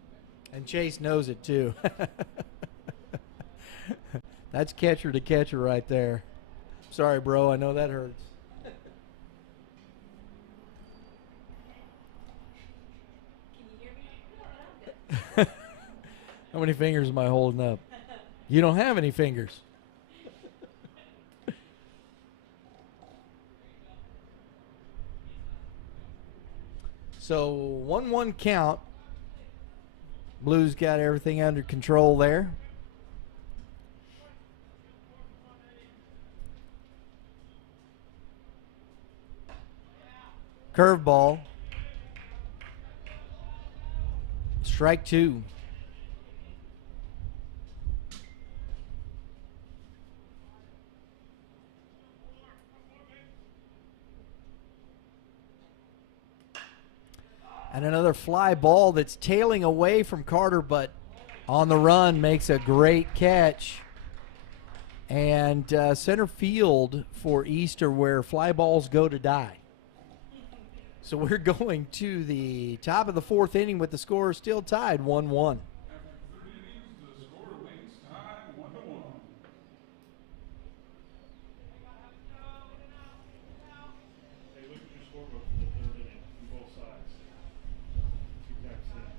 And Chase knows it too. That's catcher to catcher right there. Sorry, bro. I know that hurts. Can you hear me? How many fingers am I holding up? You don't have any fingers. So 1-1 count. Blues got everything under control there. Curveball. Strike two. And another fly ball that's tailing away from Carter, but on the run makes a great catch. And center field for Easter, where fly balls go to die. So we're going to the top of the fourth inning with the score still tied 1-1. After 3 innings, the score remains tied 1-1. Hey, look at your scorebook for the third inning from both sides. Two times in.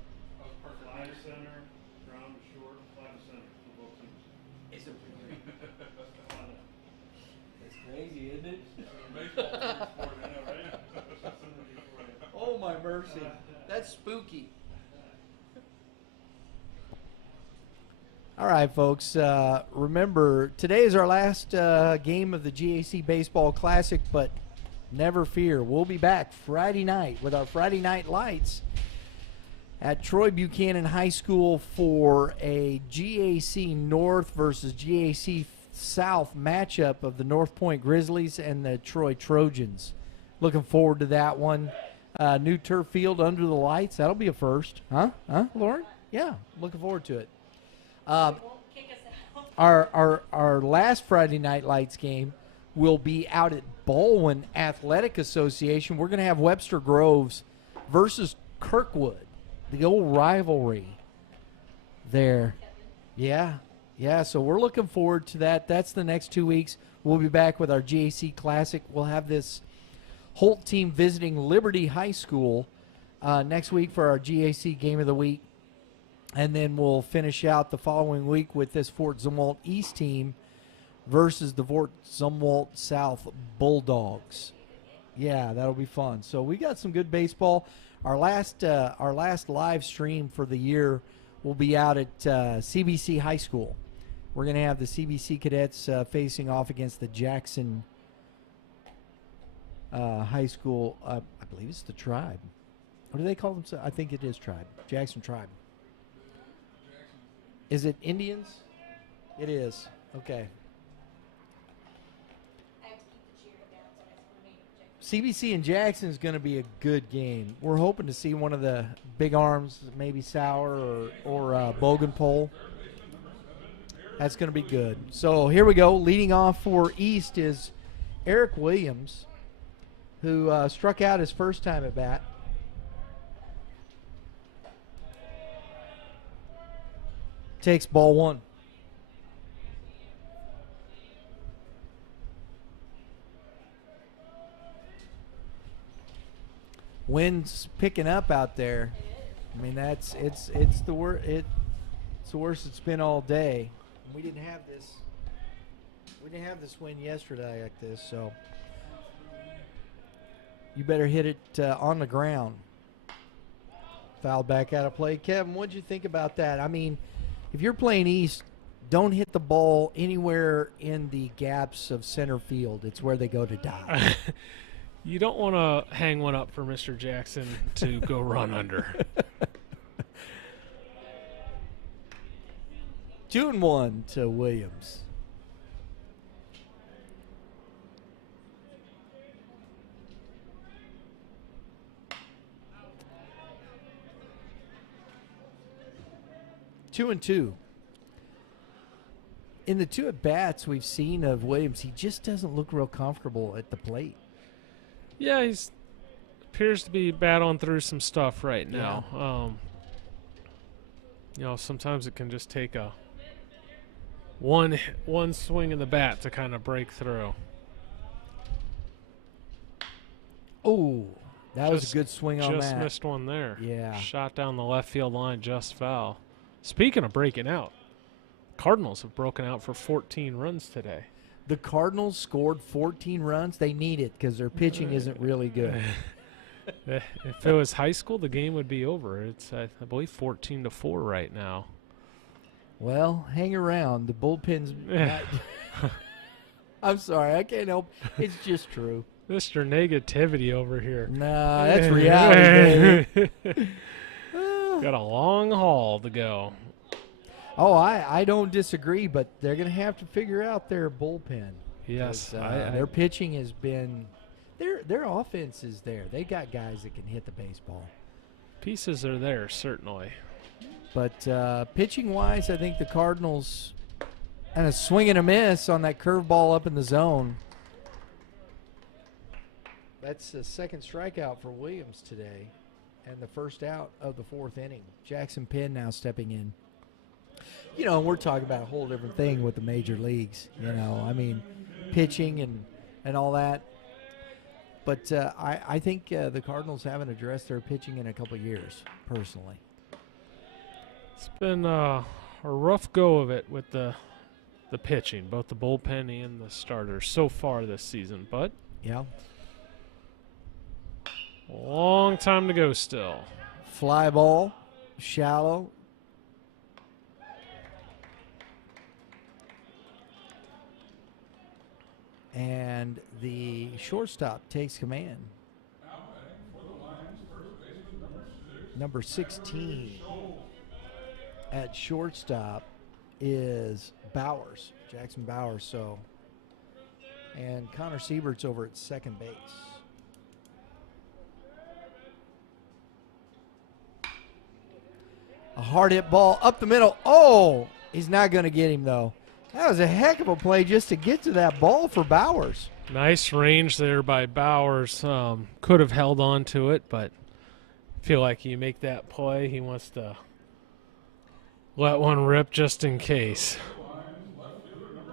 Fly to center, ground to short, fly to center for both teams. It's Fly to- That's crazy, isn't it? Baseball sport, I know, right? Somebody for you. Oh, my mercy. That's spooky. All right, folks. Remember, today is our last game of the GAC Baseball Classic, but Never fear. We'll be back Friday night with our Friday Night Lights at Troy Buchanan High School for a GAC North versus GAC South matchup of the North Point Grizzlies and the Troy Trojans. Looking forward to that one. New turf field under the lights. That'll be a first. Huh, Lauren? Yeah, looking forward to it. Won't kick us out. Our last Friday Night Lights game will be out at Baldwin Athletic Association. We're going to have Webster Groves versus Kirkwood, the old rivalry there. Yeah, so we're looking forward to that. That's the next 2 weeks. We'll be back with our GAC Classic. We'll have this Holt team visiting Liberty High School next week for our GAC Game of the Week. And then we'll finish out the following week with this Fort Zumwalt East team versus the Fort Zumwalt South Bulldogs. Yeah, that'll be fun. So we got some good baseball. Our last live stream for the year will be out at CBC High School. We're going to have the CBC cadets facing off against the Jackson High School. I believe it's the Tribe. What do they call themselves? I think it is Tribe. Jackson Tribe. Is it Indians? It is. Okay. I have to keep the cheering down, so I just want to make it project. CBC and Jackson is going to be a good game. We're hoping to see one of the big arms, maybe Sauer or Bogenpole. That's going to be good. So here we go. Leading off for East is Eric Williams, who struck out his first time at bat. Takes ball one. Wind's picking up out there. I mean, it's the worst it's been all day. We didn't have this wind yesterday like this, so you better hit it on the ground. Foul back out of play. Kevin, what'd you think about that? I mean, if you're playing East, don't hit the ball anywhere in the gaps of center field. It's where they go to die. You don't want to hang one up for Mr. Jackson to go run under. 2-1 to Williams. Two and two. In the two at-bats we've seen of Williams, he just doesn't look real comfortable at the plate. Yeah, he's appears to be battling through some stuff right now. Sometimes it can just take a one swing in the bat to kind of break through. Oh, that was a good swing on that. Just missed one there. Yeah. Shot down the left field line, just foul. Speaking of breaking out, Cardinals have broken out for 14 runs today. The Cardinals scored 14 runs. They need it because their pitching isn't really good. If it was high school, the game would be over. It's, I believe, 14-4 right now. Well, hang around. The bullpen's I'm sorry. I can't help. It's just true. Mr. Negativity over here. Nah, that's reality, baby. Got a long haul to go. Oh, I don't disagree, but they're going to have to figure out their bullpen. Yes. Their pitching has been their offense is there. They got guys that can hit the baseball. Pieces are there, certainly. But pitching-wise, I think the Cardinals and a swing and a miss on that curveball up in the zone. That's the second strikeout for Williams today and the first out of the fourth inning. Jackson Penn now stepping in. We're talking about a whole different thing with the major leagues, I mean, pitching and all that. But I think the Cardinals haven't addressed their pitching in a couple of years, personally. It's been a rough go of it with the pitching, both the bullpen and the starters so far this season. But yeah, long time to go still. Fly ball, shallow. And the shortstop takes command. Number 16 at shortstop is Bowers, Jackson Bowers. So, and Connor Siebert's over at second base. A hard hit ball up the middle. Oh, he's not going to get him though. That was a heck of a play just to get to that ball for Bowers. Nice range there by Bowers. Could have held on to it, but I feel like you make that play, he wants to let one rip just in case.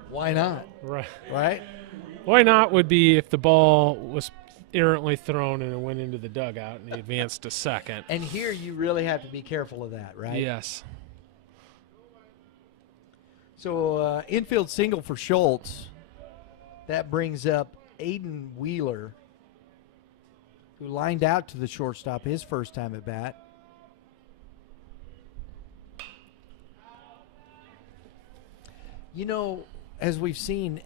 Why not? Right. Right? Why not would be if the ball was errantly thrown and it went into the dugout and he advanced to second. And here you really have to be careful of that, right? Yes. So infield single for Schultz. That brings up Aiden Wheeler, who lined out to the shortstop his first time at bat. You know, as we've seen,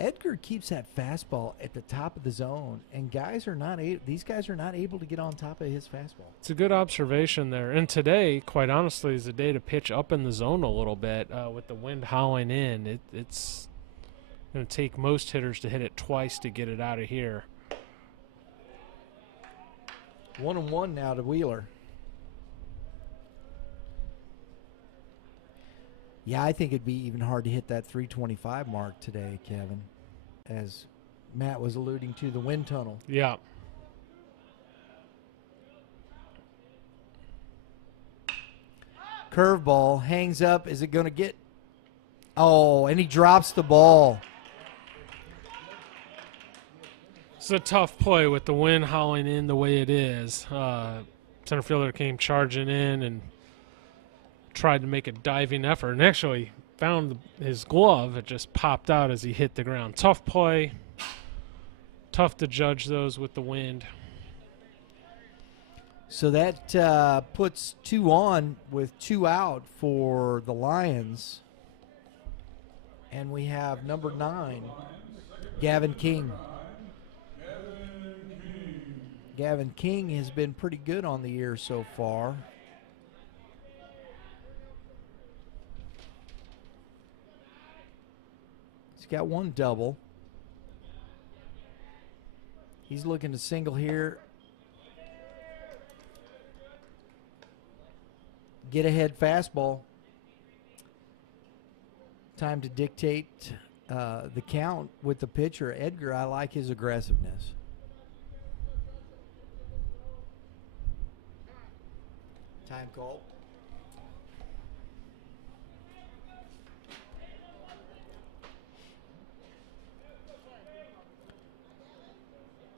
Edgar keeps that fastball at the top of the zone, and these guys are not able to get on top of his fastball. It's a good observation there. And today, quite honestly, is a day to pitch up in the zone a little bit with the wind howling in. It's going to take most hitters to hit it twice to get it out of here. 1-1 now to Wheeler. Yeah, I think it'd be even hard to hit that 325 mark today, Kevin, as Matt was alluding to the wind tunnel. Yeah. Curveball hangs up. Is it going to get? Oh, and he drops the ball. It's a tough play with the wind howling in the way it is. Center fielder came charging in and tried to make a diving effort and actually found his glove. It just popped out as he hit the ground. Tough play. Tough to judge those with the wind. So that puts 2 on with 2 out for the Lions. And we have number 9, Gavin King. Gavin King has been pretty good on the year so far. He's got 1 double. He's looking to single here. Get ahead fastball. Time to dictate the count with the pitcher. Edgar, I like his aggressiveness. Time call.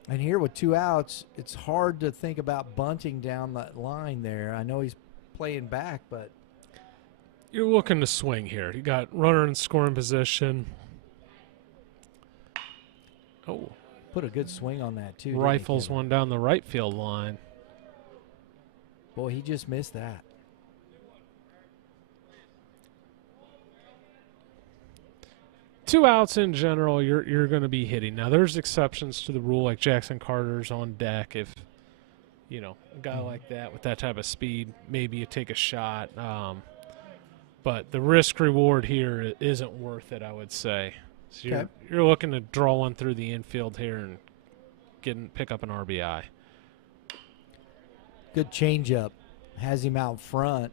And here with 2 outs, it's hard to think about bunting down that line there. I know he's playing back, but You're looking to swing here. You got runner in scoring position. Oh, put a good swing on that too. rifles one down the right field line. Boy, he just missed that. Two outs in general, you're going to be hitting. Now, there's exceptions to the rule, like Jackson Carter's on deck. If, a guy like that with that type of speed, maybe you take a shot. But the risk reward here isn't worth it, I would say. So you're looking to draw one through the infield here and pick up an RBI. Good changeup. Has him out front.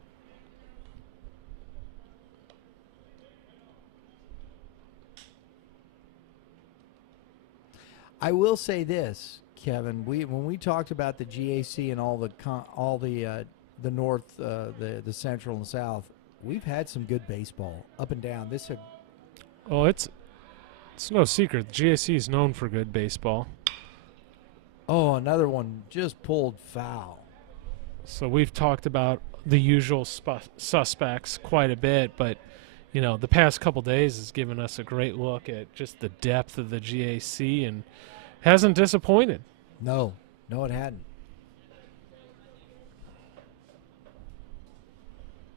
I will say this, Kevin. When we talked about the GAC and all the north, the central and south, we've had some good baseball up and down. Oh, it's no secret. The GAC is known for good baseball. Oh, another one just pulled foul. So we've talked about the usual suspects quite a bit, but the past couple days has given us a great look at just the depth of the GAC and hasn't disappointed. No, it hadn't.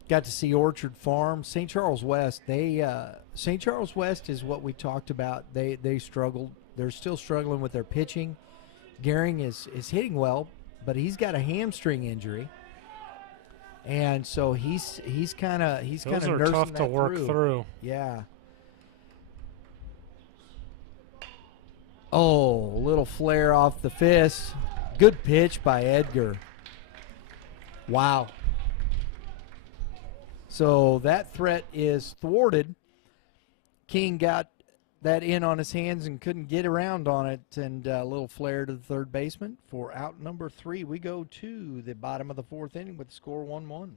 Got to see Orchard Farm, St. Charles West. They St. Charles West is what we talked about. They struggled. They're still struggling with their pitching. Gehring is hitting well, but he's got a hamstring injury, and so he's kind of Those are nursing tough to that work through. Yeah. Oh, little flare off the fist. Good pitch by Edgar. Wow. So that threat is thwarted. King got that in on his hands and couldn't get around on it, and a little flare to the third baseman for out number 3. We go to the bottom of the 4th inning with the score 1-1.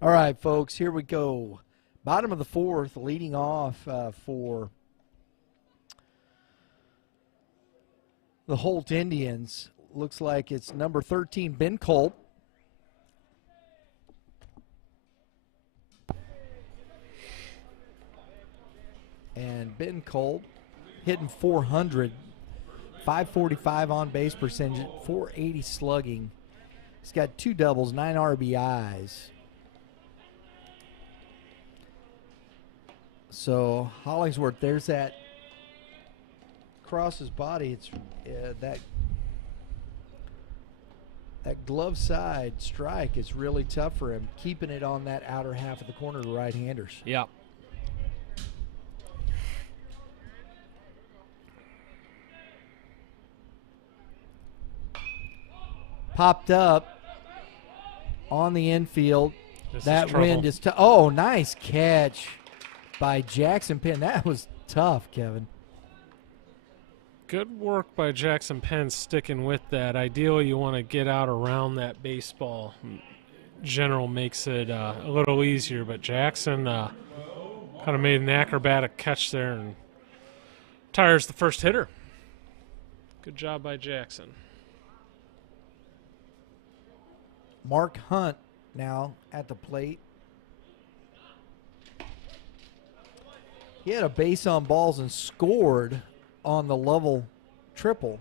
All right, folks, here we go. Bottom of the 4th, leading off for the Holt Indians. Looks like it's number 13, Ben Culp. And Ben Culp hitting 400, 545 on base percentage, 480 slugging. He's got 2 doubles, 9 RBIs. So Hollingsworth, there's that across his body. It's that glove side strike is really tough for him, keeping it on that outer half of the corner of the right-handers. Yeah. Popped up on the infield. This That is trouble. wind is tough. Oh, nice catch by Jackson Penn. That was tough, Kevin. Good work by Jackson Penn sticking with that. Ideally, you want to get out around that baseball. General makes it a little easier, but Jackson kind of made an acrobatic catch there and tires the first hitter. Good job by Jackson. Mark Hunt now at the plate. He had a base on balls and scored on the level triple.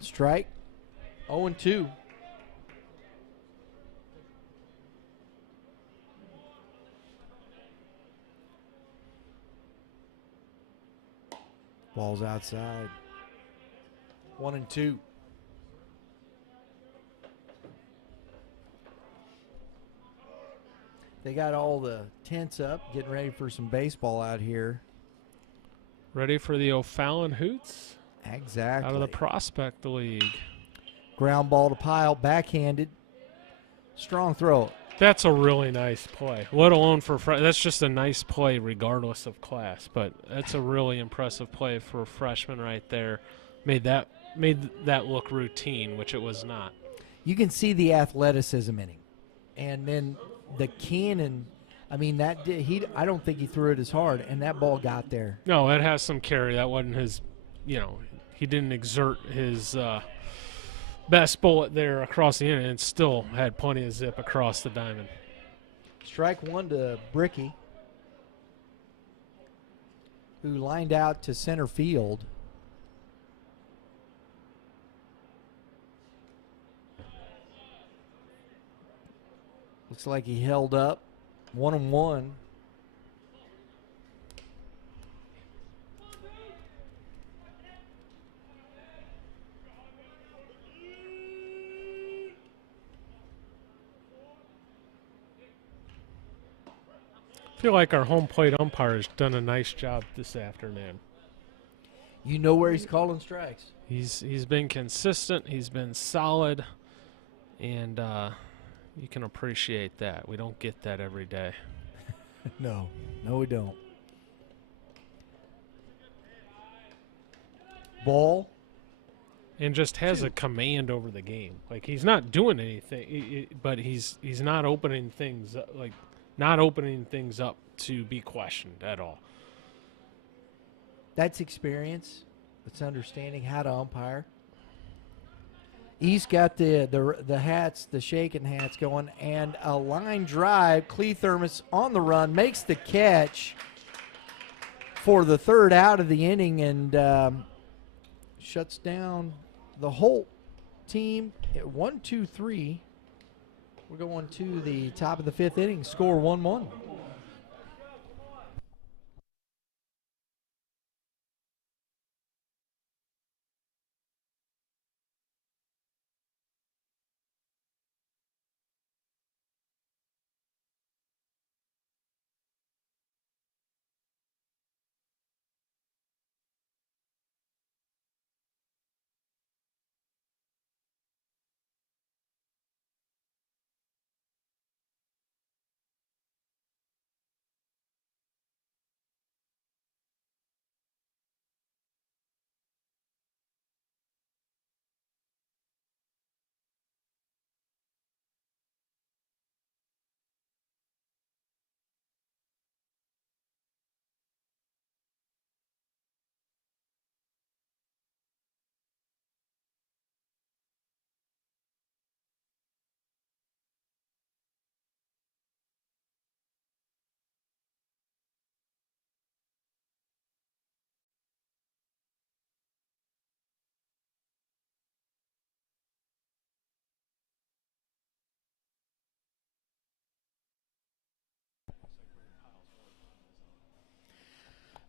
Strike. 0-2. Ball's outside. 1-2. They got all the tents up, getting ready for some baseball out here. Ready for the O'Fallon Hoots? Exactly. Out of the Prospect League. Ground ball to Pile, backhanded. Strong throw. That's a really nice play, let alone for that's just a nice play regardless of class, but that's a really impressive play for a freshman right there. Made that look routine, which it was not. You can see the athleticism in him. And then the cannon, I mean, I don't think he threw it as hard, and that ball got there. No, it has some carry. That wasn't his, he didn't exert his best bullet there across the end, and still had plenty of zip across the diamond. Strike one to Bricky, who lined out to center field. Looks like he held up 1-1. I feel like our home plate umpire has done a nice job this afternoon. You know where he's calling strikes. He's been consistent. He's been solid, and you can appreciate that. We don't get that every day. No, we don't. Ball. And just has a command over the game. Like, he's not doing anything, but he's not opening things up, not opening things up to be questioned at all. That's experience. It's understanding how to umpire. He's got the hats, the shaking hats going, and a line drive. Cleathermos on the run, makes the catch for the third out of the inning, and shuts down the Holt team at 1-2-3. We're going to the top of the fifth inning, score 1-1.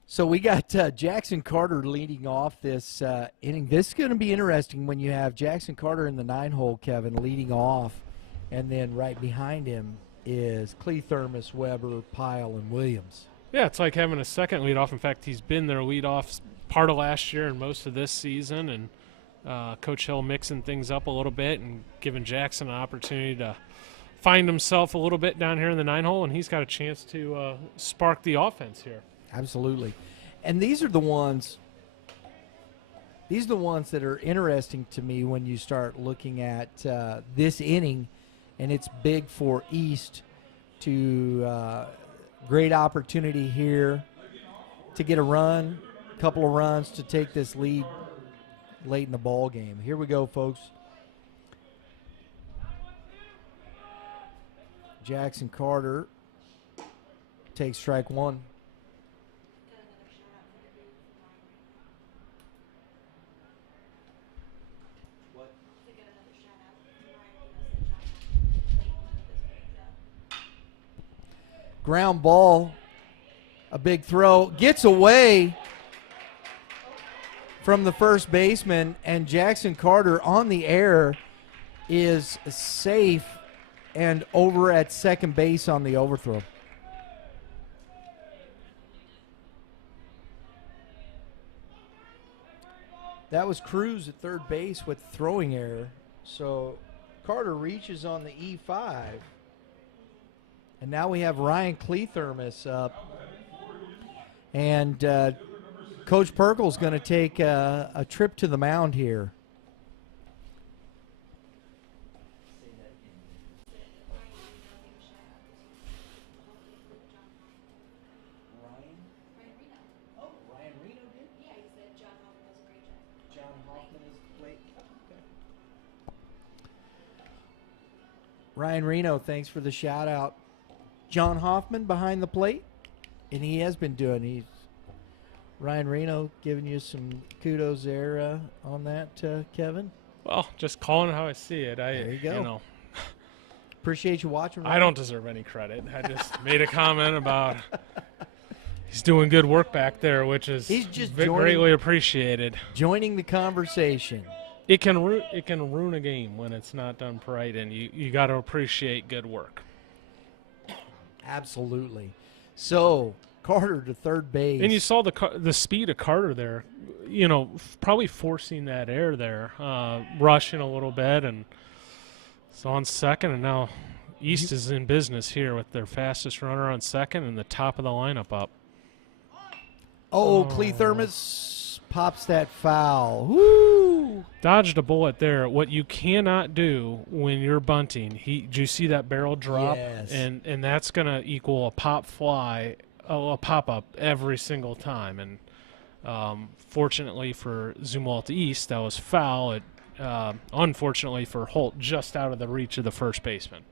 So we got Jackson Carter leading off this inning. This is going to be interesting when you have Jackson Carter in the 9-hole, Kevin, leading off, and then right behind him is Cleathermos, Weber, Pyle, and Williams. Yeah, it's like having a second leadoff. In fact, he's been their leadoff part of last year and most of this season, and Coach Hill mixing things up a little bit and giving Jackson an opportunity to find himself a little bit down here in the 9-hole, and he's got a chance to spark the offense here. Absolutely. And these are the ones that are interesting to me when you start looking at this inning, and it's big for East to great opportunity here to get a couple of runs to take this lead late in the ball game. Here we go, folks. Jackson Carter takes strike one. Ground ball, a big throw, gets away from the first baseman, and Jackson Carter on the air is safe and over at second base on the overthrow. That was Cruz at third base with throwing error. So Carter reaches on the E5. And now we have Ryan Cleathermos up. And Coach Perkins going to take a trip to the mound here. Ryan Reno, thanks for the shout out. John Hoffman behind the plate, and he has been doing. Ryan Reno giving you some kudos there on that, Kevin. Well, just calling it how I see it. There you go. Appreciate you watching. I don't deserve any credit. I just made a comment about he's doing good work back there, which is He's just greatly appreciated. Joining the conversation. It can ruin a game when it's not done right, and you got to appreciate good work. Absolutely. So Carter to third base. And you saw the speed of Carter there, probably forcing that air there, rushing a little bit, and so on second, and now East is in business here with their fastest runner on second and the top of the lineup up. Clee Thermos pops that foul. Woo! Dodged a bullet there. What you cannot do when you're bunting, do you see that barrel drop? Yes. And that's going to equal a pop fly, a pop-up every single time. And fortunately for Zumwalt East, that was foul. Unfortunately for Holt, just out of the reach of the first baseman.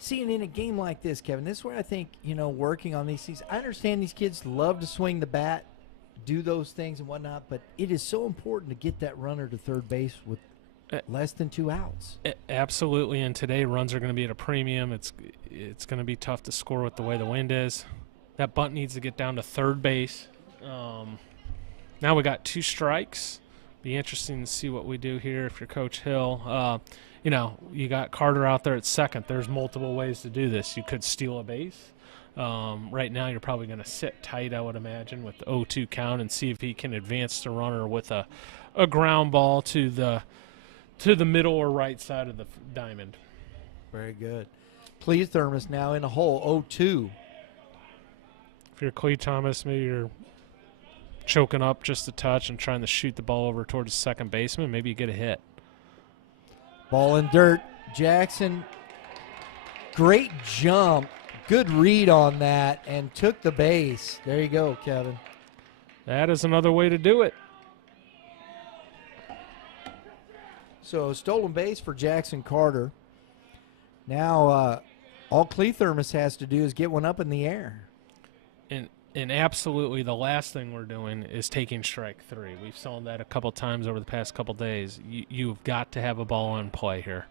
See, and in a game like this, Kevin, this is where I think, working on these things, I understand these kids love to swing the bat, do those things and whatnot, but it is so important to get that runner to third base with less than 2 outs. Absolutely, and today runs are going to be at a premium. It's going to be tough to score with the way the wind is. That bunt needs to get down to third base. Now we got 2 strikes. Be interesting to see what we do here if you're Coach Hill. You got Carter out there at second. There's multiple ways to do this. You could steal a base. Right now you're probably going to sit tight, I would imagine, with the 0-2 count and see if he can advance the runner with a ground ball to the middle or right side of the diamond. Very good. Clee Thermos now in a hole, 0-2. If you're Clee Thomas, maybe you're choking up just a touch and trying to shoot the ball over towards the second baseman, maybe you get a hit. Ball in dirt. Jackson, great jump. Good read on that and took the base. There you go, Kevin. That is another way to do it. So stolen base for Jackson Carter. Now all Clee Thermos has to do is get one up in the air. And absolutely the last thing we're doing is taking strike 3. We've saw that a couple times over the past couple days. You've got to have a ball in play here.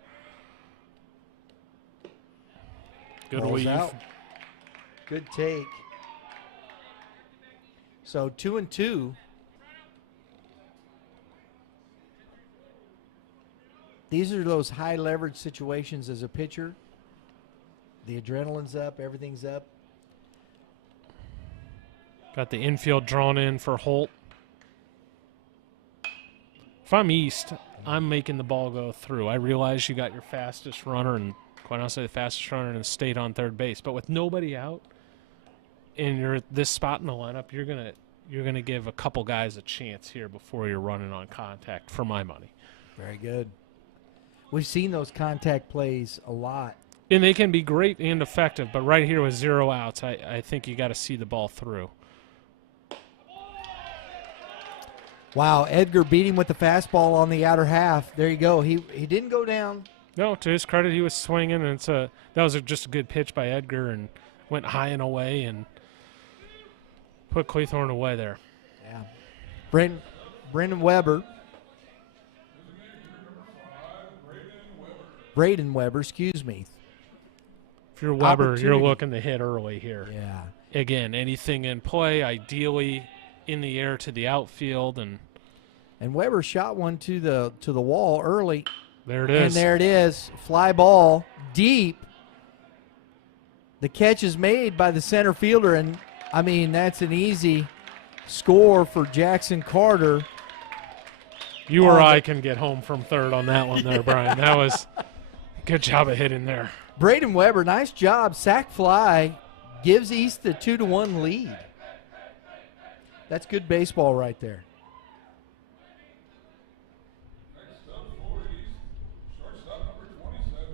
Good weave. Out. Good take. So 2-2. These are those high leverage situations as a pitcher. The adrenaline's up, everything's up. Got the infield drawn in for Holt. If I'm East, I'm making the ball go through. I realize you got your fastest runner, and quite honestly, the fastest runner in the state on third base. But with nobody out, and you're at this spot in the lineup, you're gonna give a couple guys a chance here before you're running on contact, for my money. Very good. We've seen those contact plays a lot. And they can be great and effective, but right here with 0 outs, I think you got to see the ball through. Wow, Edgar beat him with the fastball on the outer half. There you go. He didn't go down. No, to his credit, he was swinging, and that was just a good pitch by Edgar, and went high and away and put Cleathorne away there. Yeah. Brendan Weber. Braden Weber, excuse me. If you're Weber, you're looking to hit early here. Yeah. Again, anything in play, ideally in the air to the outfield, and Weber shot one to the wall early. There it is. And there it is. Fly ball deep. The catch is made by the center fielder, and I mean that's an easy score for Jackson Carter. You or I can get home from third on that one there, Brian. That was a good job of hitting there. Braden Weber, nice job. Sack fly gives East the 2-1 lead. That's good baseball right there. Next up for East, shortstop number 27,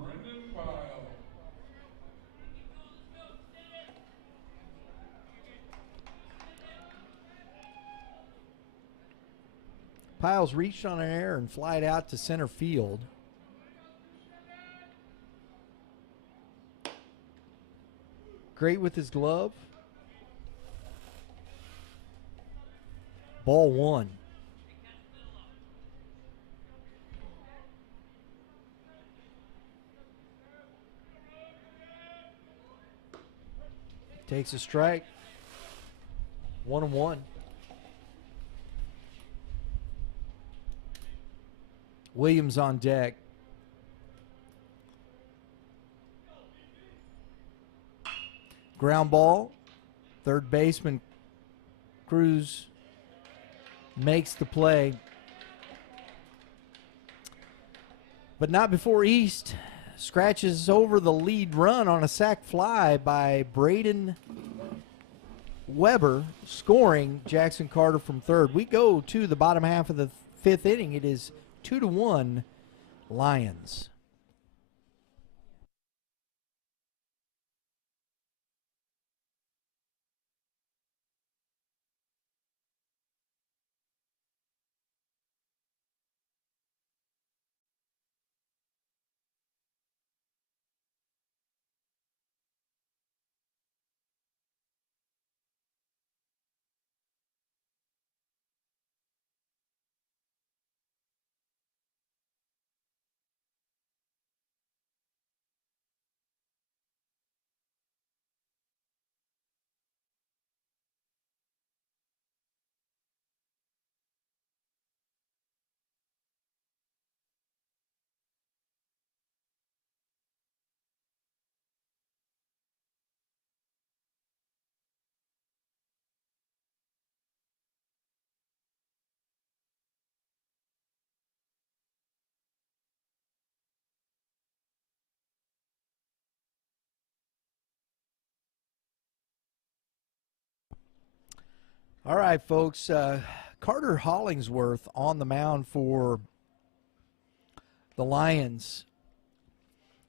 Brendan Pyle. Piles reached on an air and flied out to center field. Great with his glove. Ball 1. Takes a strike. 1-1. Williams on deck. Ground ball. Third baseman Cruz makes the play. But not before East scratches over the lead run on a sac fly by Braden Weber, scoring Jackson Carter from third. We go to the bottom half of the fifth inning. It is 2-1 Lions. All right, folks. Carter Hollingsworth on the mound for the Lions.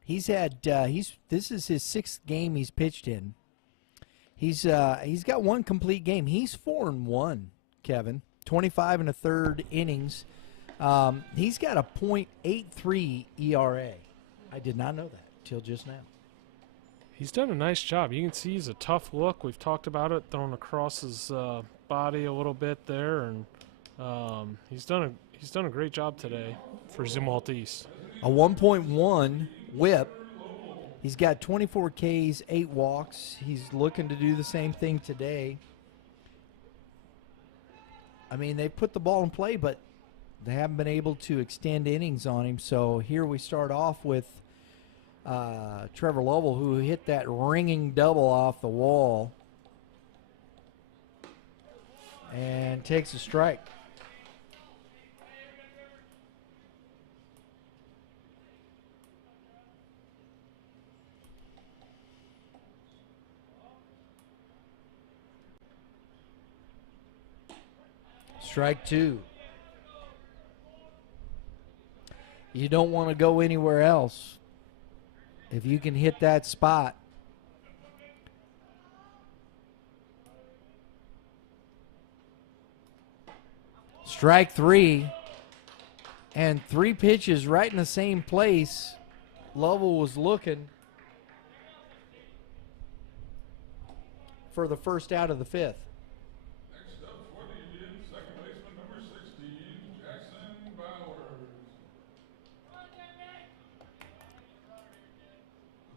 He's had this is his sixth game he's pitched in. He's got one complete game. He's 4-1, Kevin. 25 and a third innings. He's got a .83 ERA. I did not know that till just now. He's done a nice job. You can see he's a tough look. We've talked about it, thrown across his body a little bit there, and he's done a great job today for Zumwalt East. A 1.1 whip. He's got 24 Ks, 8 walks. He's looking to do the same thing today. I mean, they put the ball in play, but they haven't been able to extend innings on him. So here we start off with Trevor Lovell, who hit that ringing double off the wall and takes a strike. Strike two. You don't want to go anywhere else. If you can hit that spot. Strike three. And 3 pitches right in the same place. Lovell was looking for the first out of the fifth. Next up for the Indians, second baseman number 16, Jackson Bowers.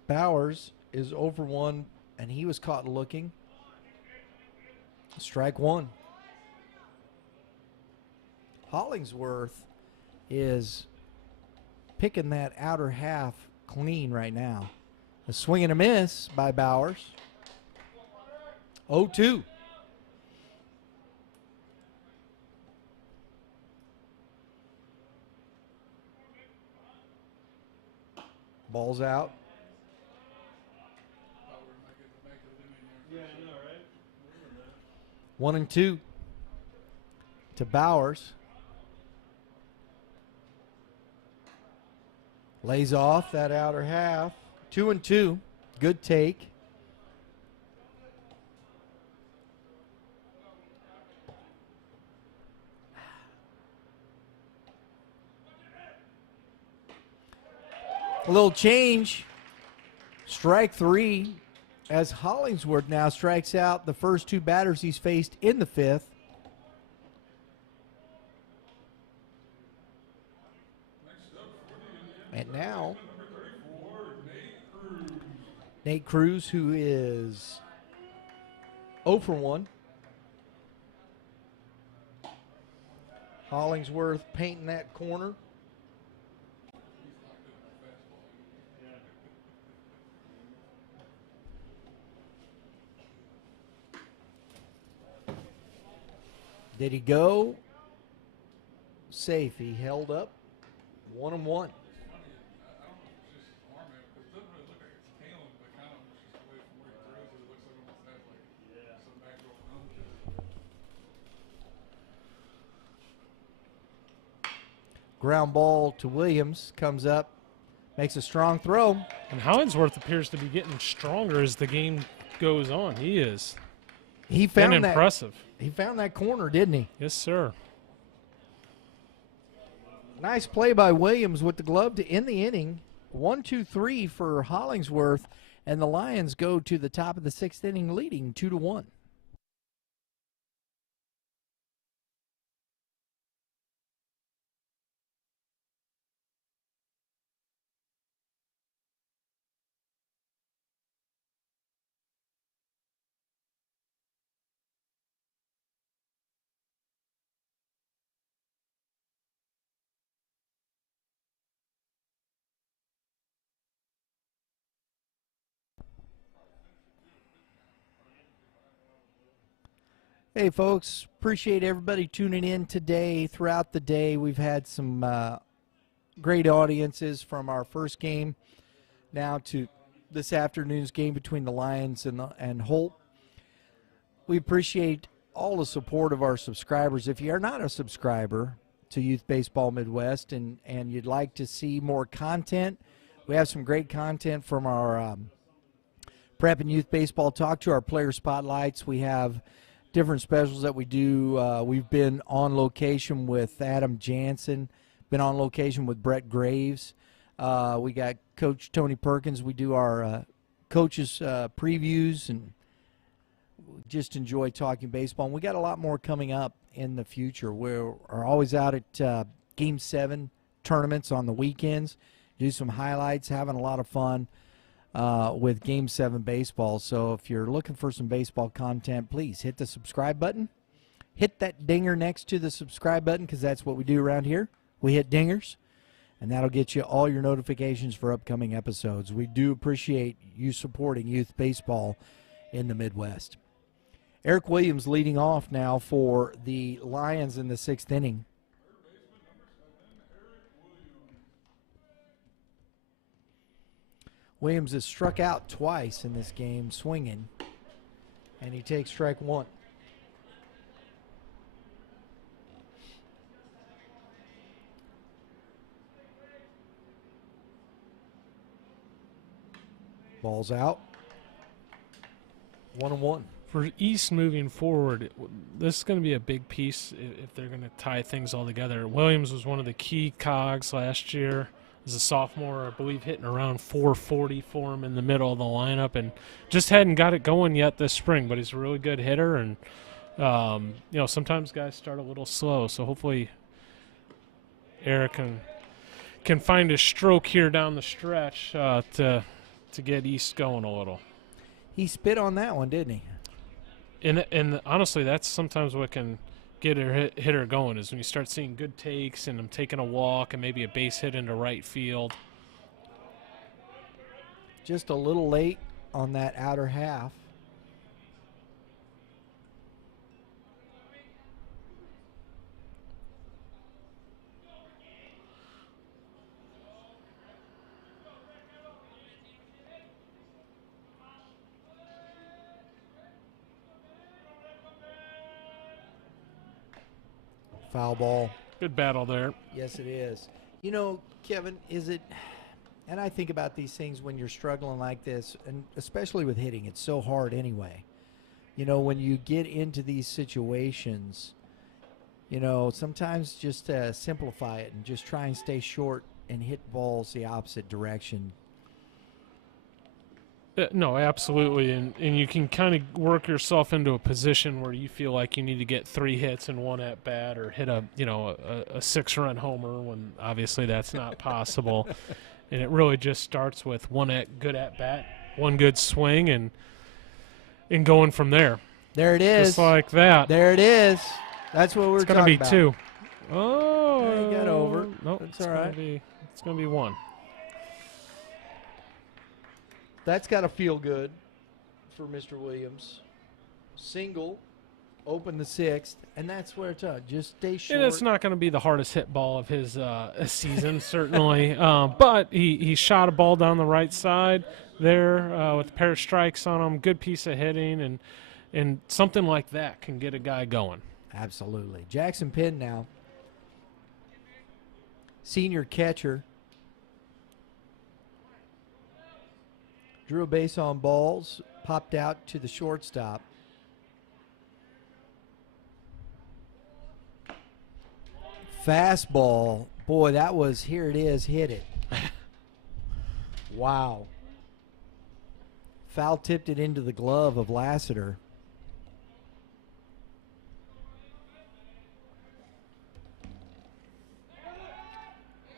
Bowers is 0-1, and he was caught looking. Strike one. Hollingsworth is picking that outer half clean right now. A swing and a miss by Bowers. 0-2. Ball's out. Yeah, I know, right? 1-2 to Bowers. Lays off that outer half. 2-2. Good take. A little change. Strike three as Hollingsworth now strikes out the first 2 batters he's faced in the fifth. And now, Number 34, Nate Cruz. Nate Cruz, who is 0 for 1. Hollingsworth painting that corner. Did he go? Safe. He held up. 1-1. I don't know if it's just his arm, man, because it doesn't really look like it's tailing, but kind of just away from where he throws it. It looks like it almost has like some backdoor run to it. Ground ball to Williams. Comes up. Makes a strong throw. And Hollingsworth appears to be getting stronger as the game goes on. He is. He found Been that. impressive. He found that corner, didn't he? Yes, sir. Nice play by Williams with the glove to end the inning. 1-2-3 for Hollingsworth, and the Lions go to the top of the 6th inning, leading 2-1. Hey, folks, appreciate everybody tuning in today. Throughout the day, we've had some great audiences from our first game now to this afternoon's game between the Lions and Holt. We appreciate all the support of our subscribers. If you are not a subscriber to Youth Baseball Midwest and you'd like to see more content, we have some great content from our Prep and Youth Baseball Talk to our player spotlights. We have different specials that we do. We've been on location with Adam Jansen, been on location with Brett Graves. We got Coach Tony Perkins. We do our coaches previews and just enjoy talking baseball. And we got a lot more coming up in the future. We are always out at Game 7 tournaments on the weekends, do some highlights, having a lot of fun with Game 7 baseball. So if you're looking for some baseball content, please hit the subscribe button. Hit that dinger next to the subscribe button, because that's what we do around here. We hit dingers, and that'll get you all your notifications for upcoming episodes. We do appreciate you supporting youth baseball in the Midwest. Eric Williams leading off now for the Lions in the 6th inning. Williams has struck out twice in this game swinging, and he takes strike 1. Ball's out. 1-1. For East moving forward, this is going to be a big piece if they're going to tie things all together. Williams was one of the key cogs last year. As a sophomore, I believe, hitting around 440 for him in the middle of the lineup, and just hadn't got it going yet this spring. But he's a really good hitter, and sometimes guys start a little slow. So hopefully, Eric can find a stroke here down the stretch to get East going a little. He spit on that one, didn't he? And honestly, that's sometimes what can get a hitter going, is when you start seeing good takes and him taking a walk and maybe a base hit into right field. Just a little late on that outer half. Foul ball. Good battle there. Yes, it is. You know, Kevin, is it, and I think about these things when you're struggling like this, and especially with hitting, it's so hard anyway. You know, when you get into these situations, you know, sometimes just simplify it and just try and stay short and hit balls the opposite direction. No, absolutely, and you can kind of work yourself into a position where you feel like you need to get 3 hits in one at bat, or hit a 6-run homer, when obviously that's not possible. And it really just starts with one good at bat, one good swing, and going from there. There it is. Just like that. There it is. That's what we're It's going to talking be about. 2. Oh. Yeah, he got over. Nope. That's it's all right. It's going to be 1. That's got to feel good for Mr. Williams. Single, open the 6th, and that's where it's at. Just stay short. And it's not going to be the hardest hit ball of his season, certainly. But he shot a ball down the right side there with a pair of strikes on him. Good piece of hitting, and something like that can get a guy going. Absolutely. Jackson Penn now. Senior catcher. Drew a base on balls, popped out to the shortstop. Fastball. Boy, that was, here it is, hit it. Wow. Foul tipped it into the glove of Lassiter.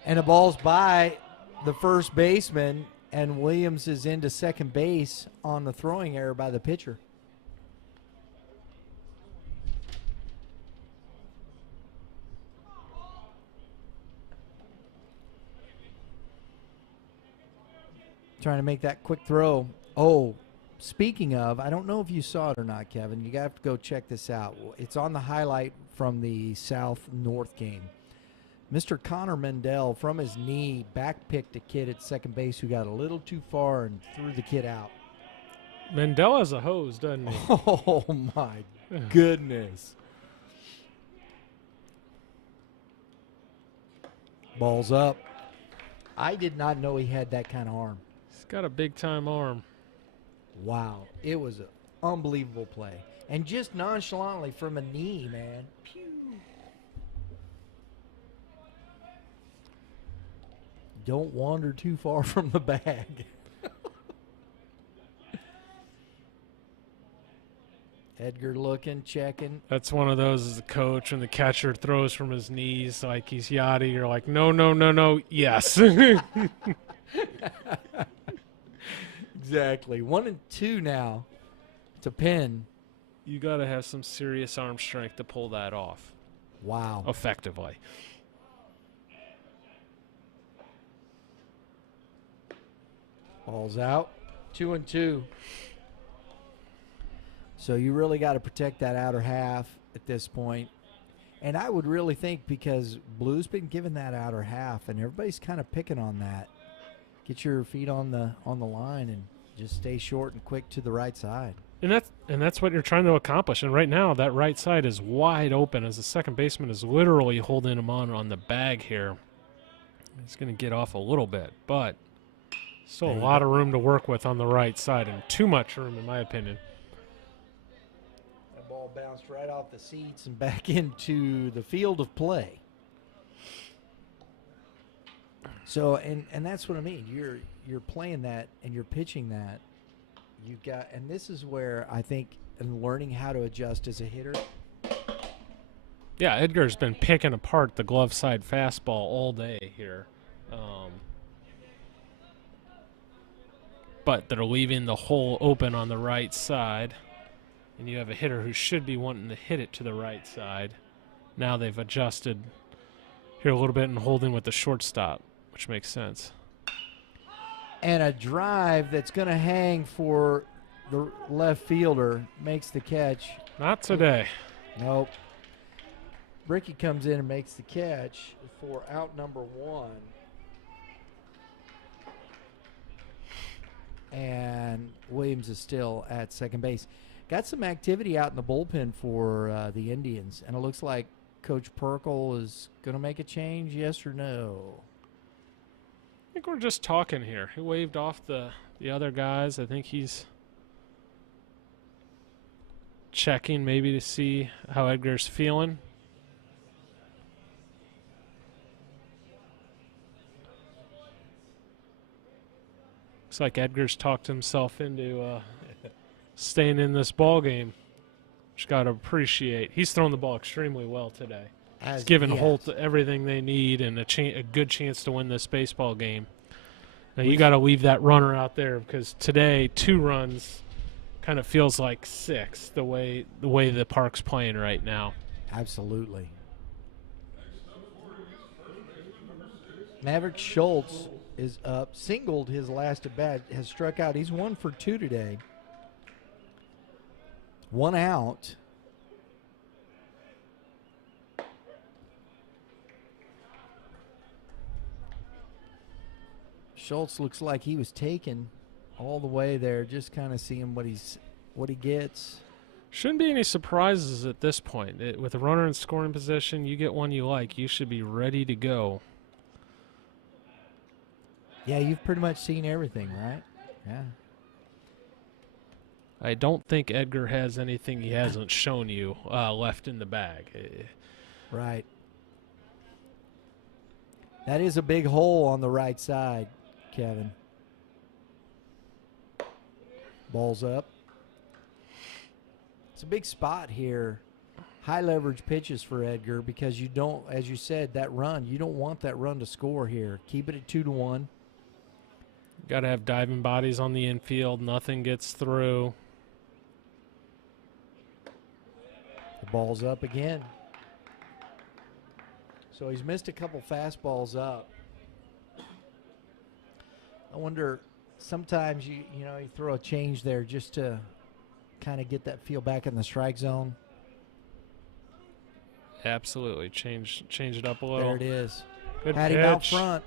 And the ball's by the first baseman, and Williams is into second base on the throwing error by the pitcher. Trying to make that quick throw. Oh, speaking of, I don't know if you saw it or not, Kevin. You have to go check this out. It's on the highlight from the South-North game. Mr. Connor Mendel, from his knee, backpicked a kid at second base who got a little too far and threw the kid out. Mendel has a hose, doesn't he? Oh, my goodness. Ball's up. I did not know he had that kind of arm. He's got a big-time arm. Wow. It was an unbelievable play. And just nonchalantly from a knee, man. Pew. Don't wander too far from the bag. Edgar looking, checking. That's one of those as a coach, and the catcher throws from his knees like he's Yachty. You're like, no, yes. Exactly. 1-2 now to Penn. You got to have some serious arm strength to pull that off. Wow. Effectively. Ball's out. 2-2. So you really got to protect that outer half at this point. And I would really think, because Blue's been given that outer half and everybody's kind of picking on that, get your feet on the line and just stay short and quick to the right side. And that's what you're trying to accomplish. And right now that right side is wide open as the second baseman is literally holding him on the bag here. He's going to get off a little bit, but still a lot of room to work with on the right side, and too much room in my opinion. That ball bounced right off the seats and back into the field of play. So, and that's what I mean. You're playing that and you're pitching that. You got, and this is where I think in learning how to adjust as a hitter. Yeah, Edgar's been picking apart the glove side fastball all day here. But they're leaving the hole open on the right side. And you have a hitter who should be wanting to hit it to the right side. Now they've adjusted here a little bit and holding with the shortstop, which makes sense. And a drive that's going to hang for the left fielder makes the catch. Not today. Nope. Bricky comes in and makes the catch for out number 1. And Williams is still at second base. Got some activity out in the bullpen for the Indians, and it looks like Coach Perkle is going to make a change, yes or no? I think we're just talking here. He waved off the other guys. I think he's checking maybe to see how Edgar's feeling. Looks like Edgar's talked himself into staying in this ball game, which got to appreciate. He's thrown the ball extremely well today. He's given Holt everything they need and a good chance to win this baseball game. Now you got to leave that runner out there, because today 2 runs kind of feels like 6 the way the park's playing right now. Absolutely. Maverick Schultz is up, singled his last at bat, has struck out. He's 1 for 2 today. 1 out. Schultz looks like he was taken all the way there, just kind of seeing what he gets. Shouldn't be any surprises at this point. With a runner in scoring position, you get one you like, you should be ready to go. Yeah, you've pretty much seen everything, right? Yeah. I don't think Edgar has anything he hasn't shown you left in the bag. Right. That is a big hole on the right side, Kevin. Ball's up. It's a big spot here. High leverage pitches for Edgar because you don't, as you said, that run, you don't want that run to score here. Keep it at 2-1. Got to have diving bodies on the infield. Nothing gets through. The ball's up again. So he's missed a couple fastballs up. I wonder, sometimes you throw a change there just to kind of get that feel back in the strike zone. Absolutely. Change it up a little. There it is. Good Had him out pitch. front.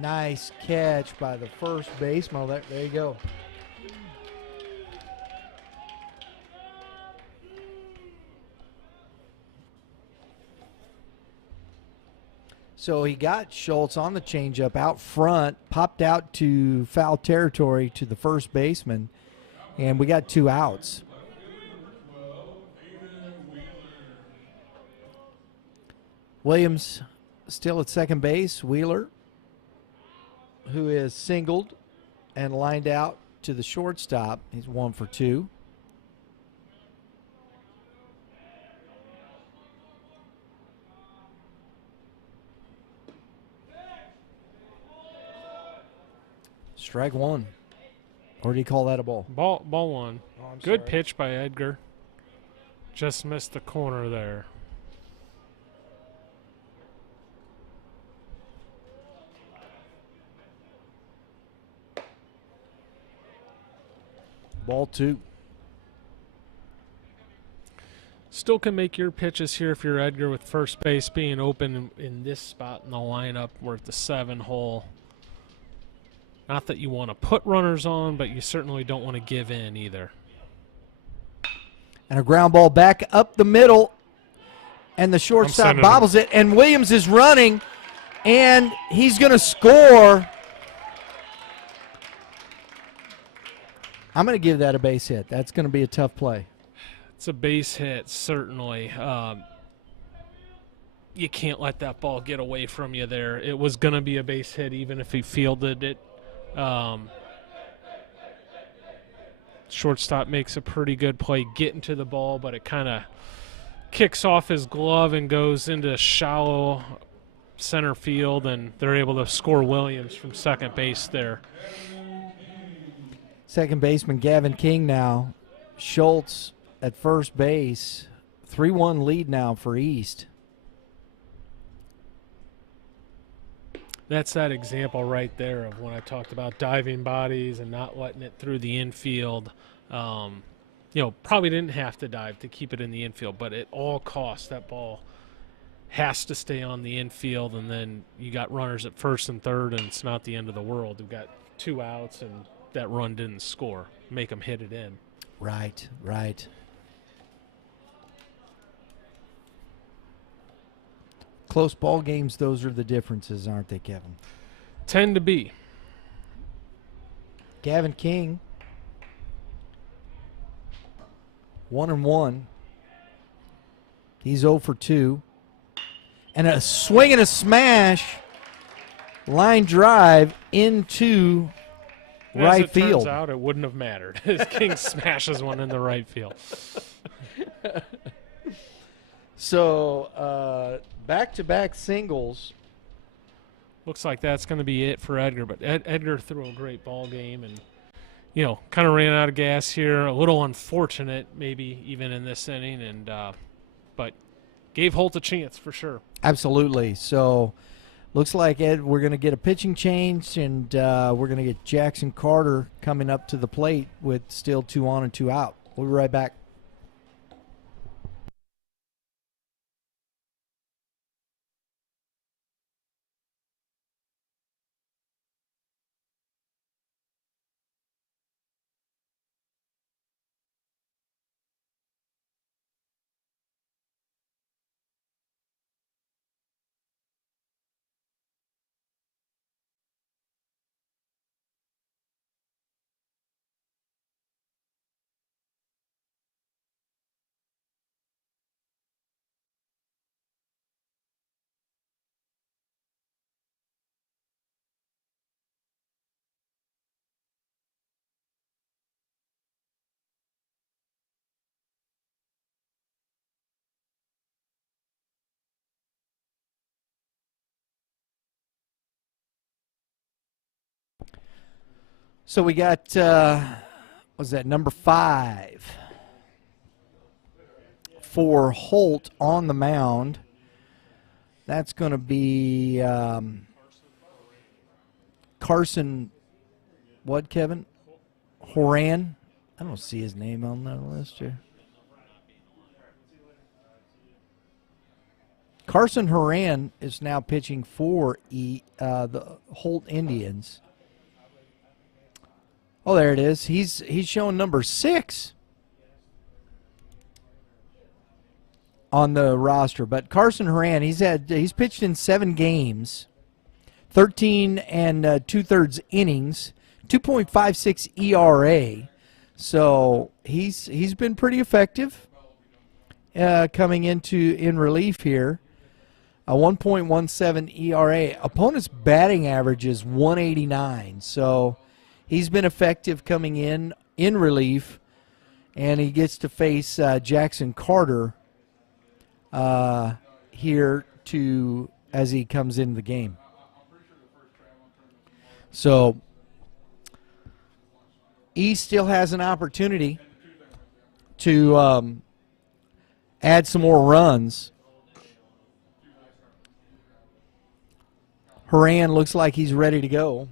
Nice catch by the first baseman. There you go. So he got Schultz on the changeup out front, popped out to foul territory to the first baseman, and we got 2 outs. Williams still at second base. Wheeler, who is singled and lined out to the shortstop. He's 1 for 2. Strike 1. Or did he call that a ball? Ball 1. Oh, I'm Good sorry. pitch by Edgar. Just missed the corner there. Ball 2. Still can make your pitches here if you're Edgar, with first base being open in this spot in the lineup. We're at the 7 hole. Not that you want to put runners on, but you certainly don't want to give in either. And a ground ball back up the middle. And the shortstop sending bobbles it. And Williams is running. And he's going to score. I'm going to give that a base hit. That's going to be a tough play. It's a base hit, certainly. You can't let that ball get away from you there. It was going to be a base hit even if he fielded it. Shortstop makes a pretty good play getting to the ball, but it kind of kicks off his glove and goes into shallow center field, and they're able to score Williams from second base there. Second baseman Gavin King now. Schultz at first base. 3-1 lead now for East. That's that example right there of when I talked about diving bodies and not letting it through the infield. Probably didn't have to dive to keep it in the infield, but at all costs, that ball has to stay on the infield, and then you got runners at first and third, and it's not the end of the world. We've got 2 outs, and that run didn't score. Make them hit it in. Right. Close ball games, those are the differences, aren't they, Kevin? Tend to be. Gavin King, 1-1. He's 0 for 2. And a swing and a smash, line drive into right As it field. turns out, it wouldn't have mattered as King smashes one in the right field. So back-to-back singles. Looks like that's going to be it for Edgar, but Edgar threw a great ball game, and kind of ran out of gas here. A little unfortunate, maybe even in this inning, and but gave Holt a chance for sure. Absolutely. So looks like, Ed, we're going to get a pitching change, and we're going to get Jackson Carter coming up to the plate with still 2 on and 2 out. We'll be right back. So we got, was that number 5 for Holt on the mound. That's going to be Carson, what, Kevin? Horan? I don't see his name on that list here. Carson Horan is now pitching for the Holt Indians. Oh, there it is. He's showing number 6 on the roster. But Carson Horan, he's pitched in 7 games, 13 and 2/3 innings, 2.56 ERA. So he's been pretty effective coming in relief here. A 1.17 ERA. Opponent's batting average is 189. So he's been effective coming in relief, and he gets to face Jackson Carter here as he comes into the game. So East still has an opportunity to add some more runs. Horan looks like he's ready to go.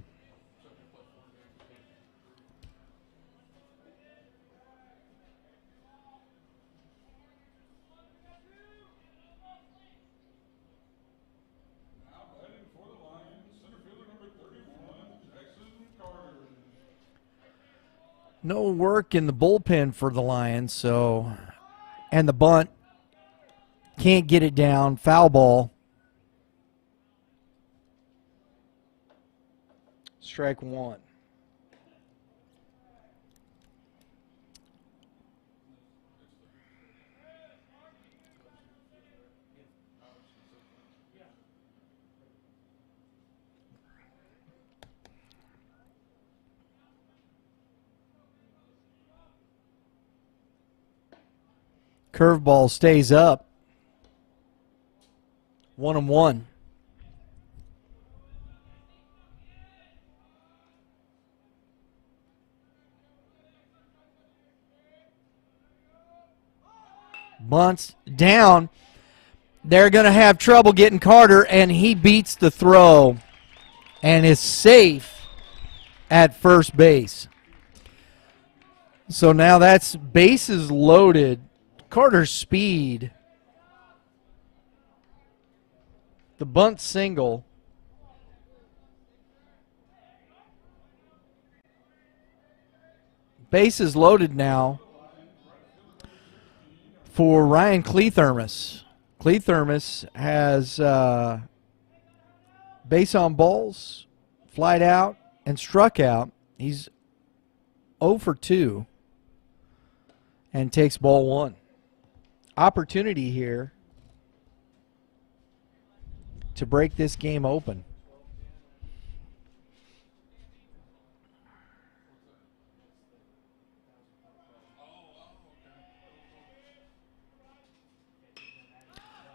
No work in the bullpen for the Lions, and the bunt can't get it down. Foul ball. Strike 1. Curveball stays up. 1-1. Bunts down. They're going to have trouble getting Carter, and he beats the throw and is safe at first base. So now that's bases loaded. Carter's speed. The bunt single. Bases loaded now for Ryan Clethermus. Clethermus has base on balls, flied out, and struck out. He's 0 for 2 and takes ball 1. Opportunity here to break this game open.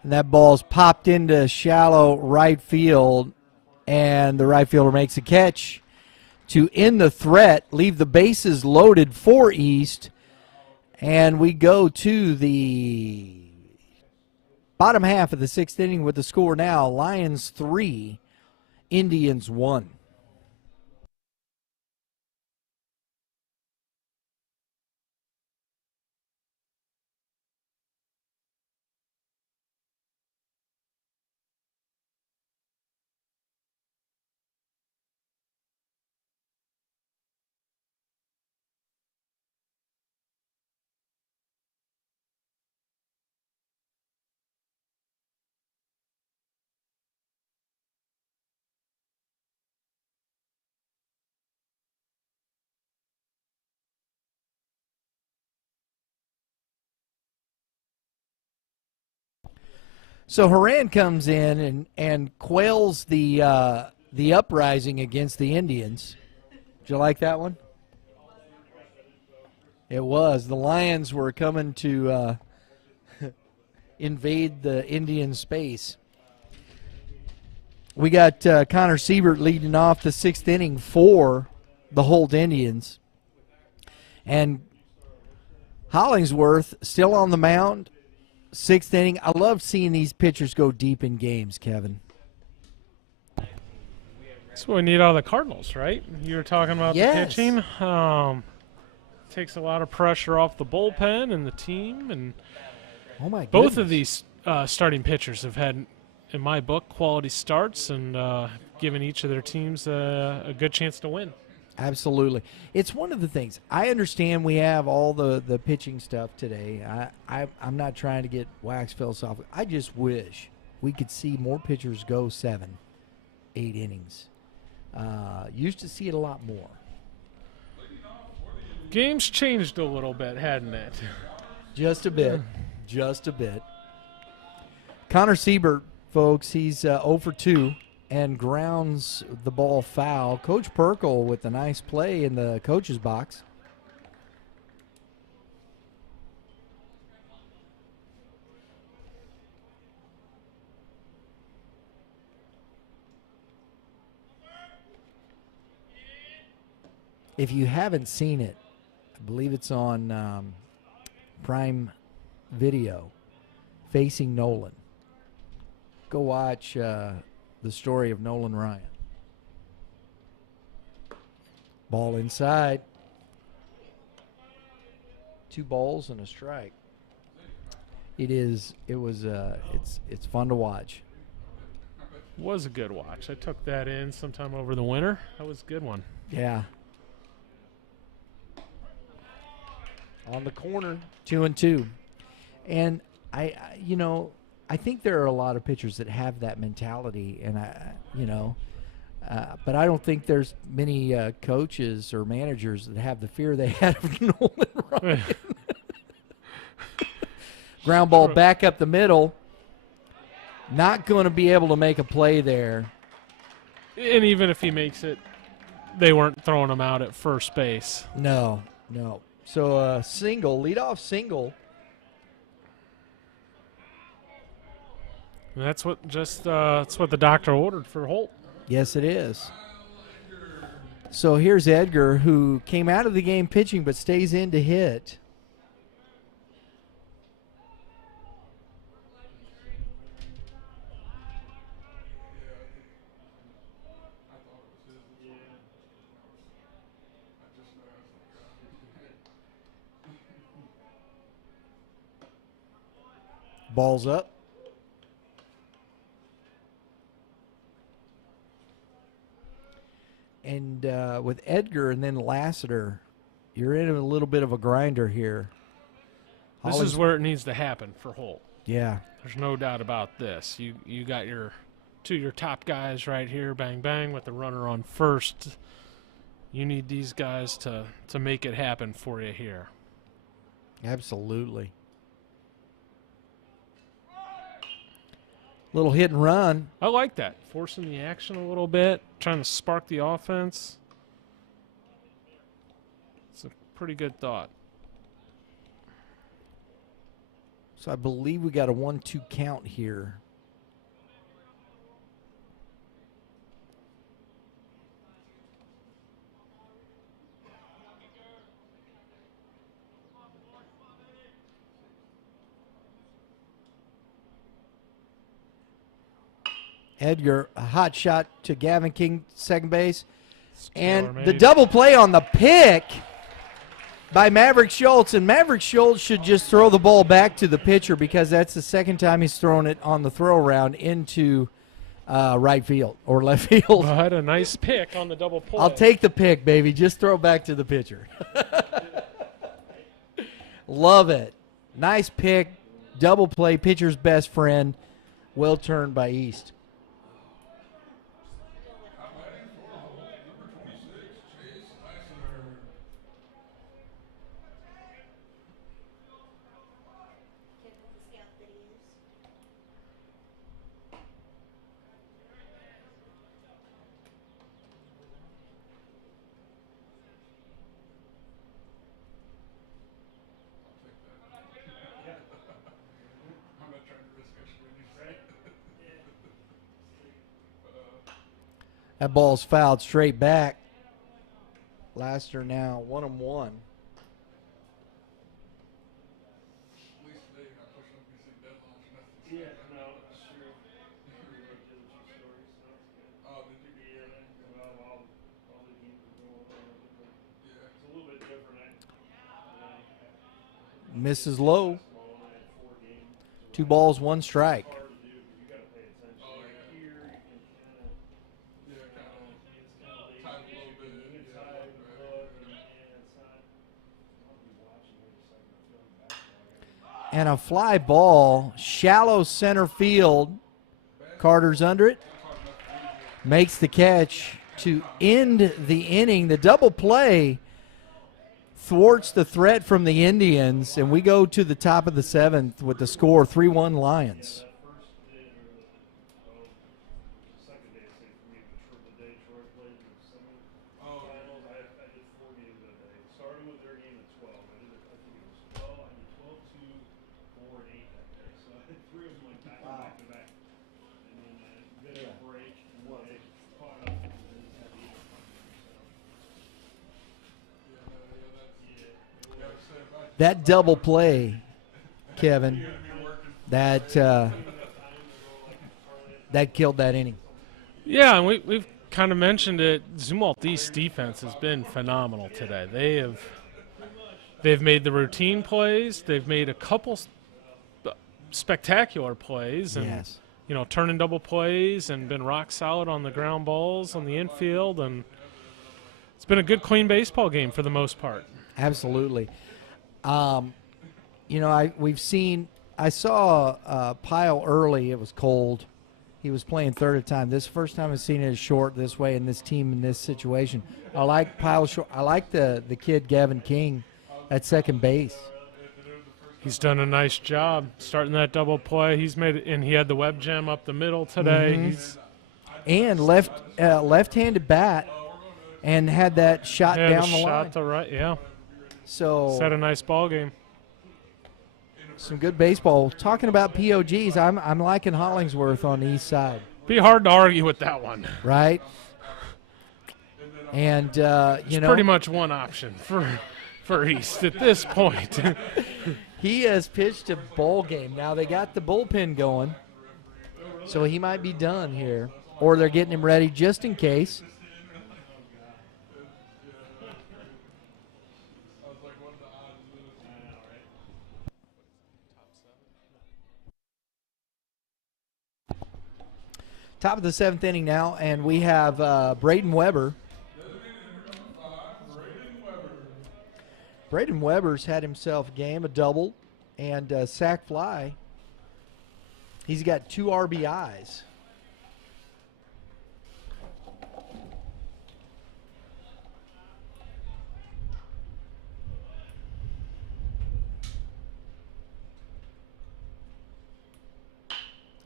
And that ball's popped into shallow right field, and the right fielder makes a catch. to end the threat, leave the bases loaded for East, and we go to the bottom half of the sixth inning with the score now, Lions 3, Indians 1. So Haran comes in and quells the uprising against the Indians. Did you like that one? It was. The Lions were coming to invade the Indian space. We got Connor Siebert leading off the sixth inning for the Holt Indians. And Hollingsworth still on the mound. Sixth inning. I love seeing these pitchers go deep in games, Kevin. That's what we need out of the Cardinals, right? You were talking about the pitching. Takes a lot of pressure off the bullpen and the team. And oh my both goodness. of these starting pitchers have had, in my book, quality starts and given each of their teams a good chance to win. Absolutely. It's one of the things. I understand we have all the pitching stuff today. I'm not trying to get wax philosophical. I just wish we could see more pitchers go 7, 8 innings. Used to see it a lot more. Game's changed a little bit, hadn't it? Just a bit. Just a bit. Connor Siebert, folks, he's 0 for 2. And grounds the ball foul. Coach Perkle with a nice play in the coach's box. If you haven't seen it, I believe it's on Prime Video, Facing Nolan. Go watch the story of Nolan Ryan. Ball inside. 2 balls and a strike. It's fun to watch. Was a good watch. I took that in sometime over the winter. That was a good one. Yeah. On the corner, 2-2. And I think there are a lot of pitchers that have that mentality, and but I don't think there's many coaches or managers that have the fear they had of Nolan Ryan. Ground ball back up the middle. Not going to be able to make a play there. And even if he makes it, they weren't throwing him out at first base. No. So single, leadoff single. And that's what the doctor ordered for Holt. Yes, it is. So here's Edgar, who came out of the game pitching but stays in to hit. Ball's up. And with Edgar and then Lassiter, you're in a little bit of a grinder here. This is where it needs to happen for Holt. Yeah. There's no doubt about this. You got your top guys right here, bang, bang, with the runner on first. You need these guys to make it happen for you here. Absolutely. Little hit and run. I like that. Forcing the action a little bit, trying to spark the offense. It's a pretty good thought. So I believe we got a 1-2 count here. Edgar, a hot shot to Gavin King, second base. And the Tailor-made. double play on the pick by Maverick Schultz. And Maverick Schultz should just throw the ball back to the pitcher because that's the second time he's thrown it on the throw around into right field or left field. But a nice pick on the double play. I'll take the pick, baby. Just throw back to the pitcher. Love it. Nice pick. Double play. Pitcher's best friend. Well turned by East. Kid with the scalp that he used. I'm not trying to risk us winning. Right? That ball's fouled straight back. Laster now 1-1. At least today you're not pushing up missing deadlines or nothing. Yeah, no, that's true. We wrote the other two stories, so that's good. Oh, did you? Yeah, about all the games are going on. Yeah. It's a little bit different. Misses low. Small, and I had 4 games. 2 balls, 1 strike. It's hard to do because you got to pay attention. Oh, Like yeah. here, you can kind of, Yeah, kind of. it's kind of Time a lazy. little bit, You can yeah, tie and right. look, and it's not. I'll be watching every second. I feel like basketball. And a fly ball, shallow center field. Carter's under it. Makes the catch to end the inning. The double play thwarts the threat from the Indians, and we go to the top of the 7th with the score 3-1 Lions. That first day, or the second day, say for me, the day Troy played in the semifinals, I did 4 games that day. Starting with their game at 12. I think it was 12. I did 12, 2, 4, and 8 that day. So I had 3 of them like back to back. And then a bit of a break, and then I caught up, and then had the other That double play, Kevin, that killed that inning. Yeah, and we've kind of mentioned it. Zumwalt East defense has been phenomenal today. They've made the routine plays. They've made a couple spectacular plays, and Yes. turning double plays and been rock solid on the ground balls on the infield, and it's been a good, clean baseball game for the most part. Absolutely. I saw Pyle early. It was cold. He was playing third at a time. This is the first time I've seen it as short this way in this team in this situation. I like Pyle short. I like the kid Gavin King at second base. He's done a nice job starting that double play. He's made it, and he had the web gem up the middle today. He's And left-handed bat, and had that shot had down a the shot line. to right. Yeah, So set a nice ball game. some good baseball. Talking about POGs, I'm liking Hollingsworth on the east side, Be hard to argue with that one. right? And Pretty much one option for East at this point. he has pitched a ball game. Now they got the bullpen going, so he might be done here, or they're getting him ready just in case. Top of the 7th inning now, and we have Braden Weber. Braden Weber's had himself a game, a double, and a sac fly. He's got 2 RBIs.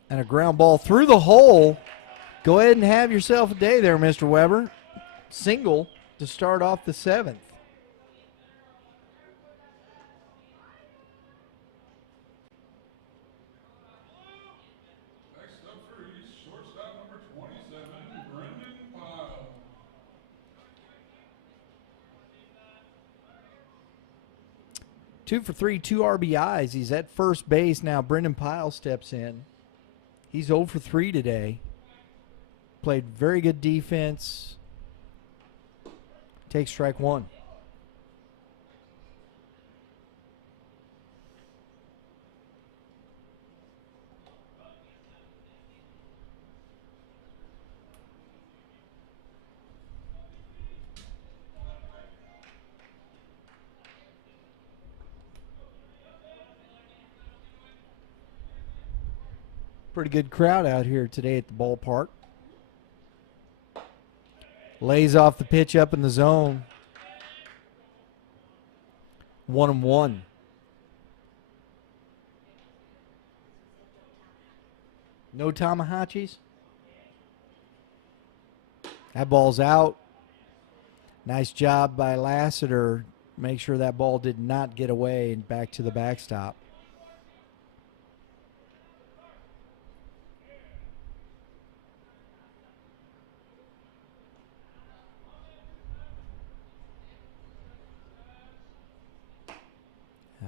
And a ground ball through the hole. Go ahead and have yourself a day there, Mr. Weber. Single to start off the 7th. Next up for East, shortstop number 27, Brendan Pyle. Two for 3, 2 RBIs. He's at first base now. Brendan Pyle steps in. He's 0 for 3 today. played very good defense. Takes strike one. Pretty good crowd out here today at the ballpark. Lays off the pitch up in the zone. 1-1. No Tamahachis. That ball's out. Nice job by Lassiter. Make sure that ball did not get away and back to the backstop.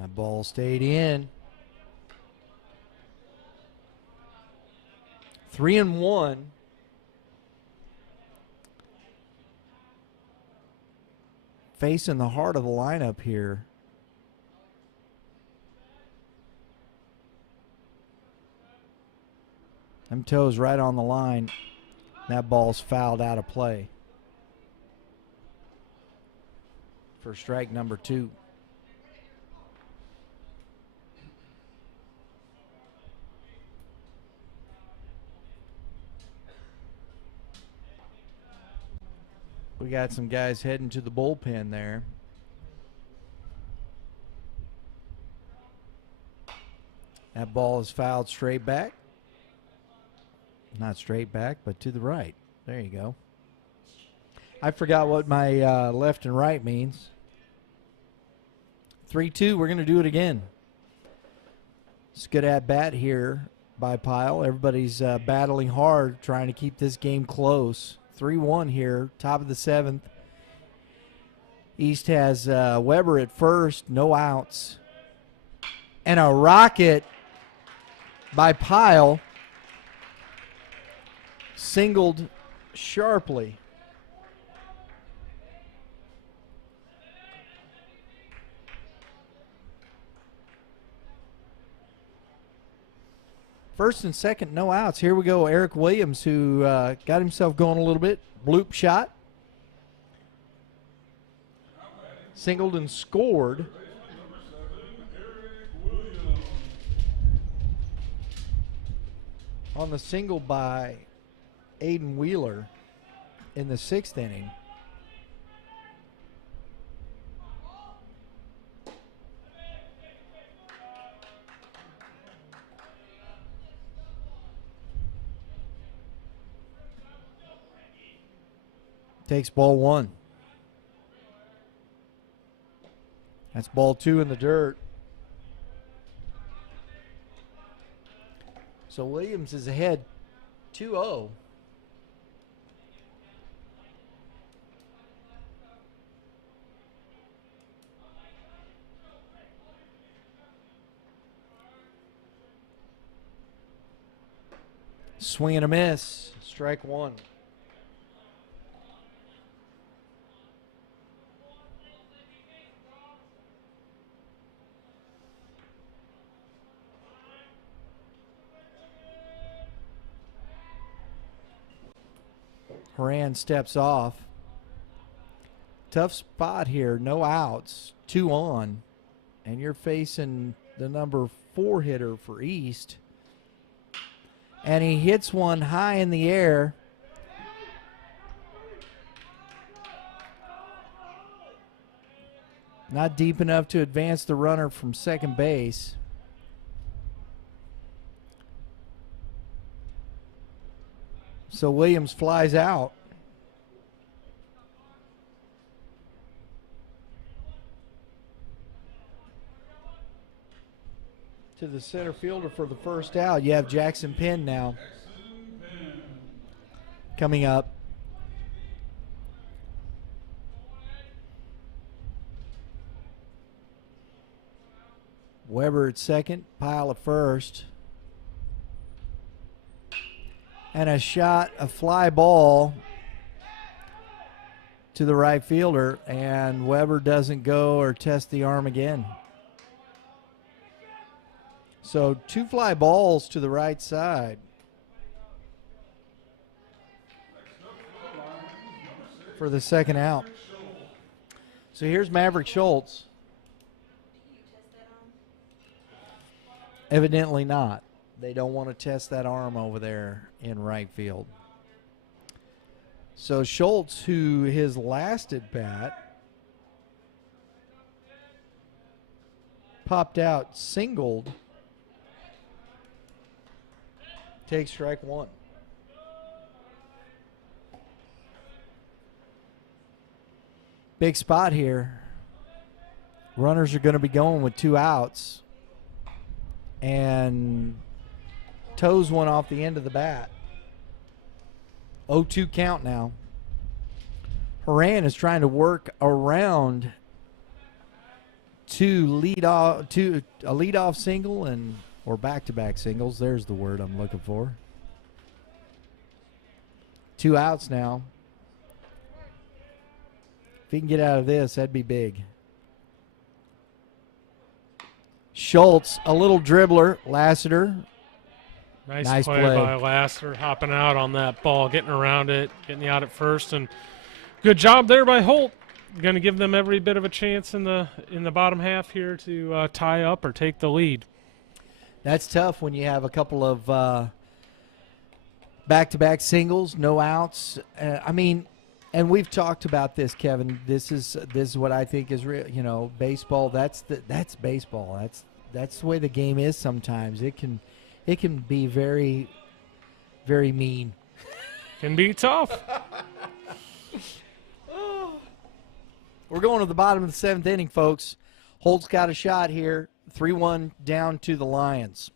That ball stayed in. 3-1. Facing the heart of the lineup here. Them toes right on the line. That ball's fouled out of play for strike number 2. We got some guys heading to the bullpen there. That ball is fouled straight back. Not straight back, but to the right. There you go. I forgot what my left and right means. 3-2, we're going to do it again. It's good at bat here by Pyle. Everybody's battling hard, trying to keep this game close. 3-1 here, top of the 7th. East has Weber at first, no outs. And a rocket by Pyle. Singled sharply. First and second, no outs. Here we go. Eric Williams, who got himself going a little bit. Bloop shot. Singled and scored. On the single by Aiden Wheeler in the 6th inning. Takes ball 1. That's ball 2 in the dirt. So Williams is ahead 2-0. Swing and a miss. Strike 1. Horan steps off. Tough spot here. No outs. 2 on. And you're facing the number 4 hitter for East. And he hits one high in the air. Not deep enough to advance the runner from second base. So Williams flies out. To the center fielder for the first out. You have Jackson Penn now coming up. Weber at second, Pyle at first. And a fly ball to the right fielder, and Weber doesn't go or test the arm again. So 2 fly balls to the right side for the second out. So here's Maverick Schultz. Evidently not. They don't want to test that arm over there in right field. So Schultz, who his last at bat popped out, singled, takes strike 1. Big spot here. Runners are going to be going with 2 outs. And toes one off the end of the bat. 0-2 count now. Horan is trying to work around a leadoff single or back-to-back singles. There's the word I'm looking for. 2 outs now. If he can get out of this, that'd be big. Schultz, a little dribbler. Lassiter. Nice play by Lassiter, hopping out on that ball, getting around it, getting out at first, and good job there by Holt. Going to give them every bit of a chance in the bottom half here to tie up or take the lead. That's tough when you have a couple of back-to-back singles, no outs. And we've talked about this, Kevin. This is what I think is real. You know, baseball. That's baseball. That's the way the game is. Sometimes it can be very, very mean. Can be tough. We're going to the bottom of the 7th inning, folks. Holt's got a shot here. 3-1 down to the Lions.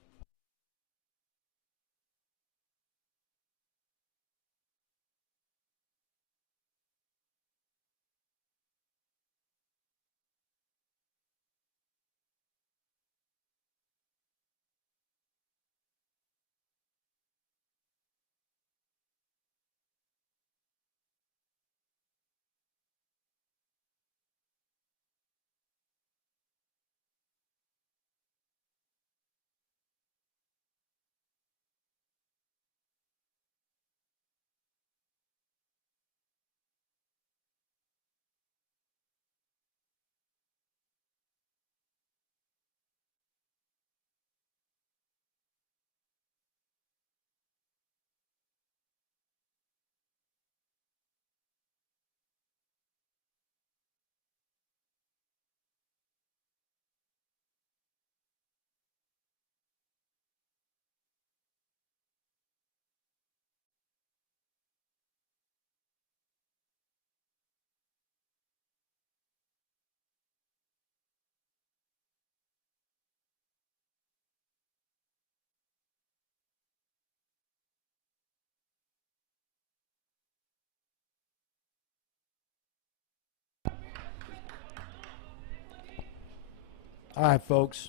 All right, folks.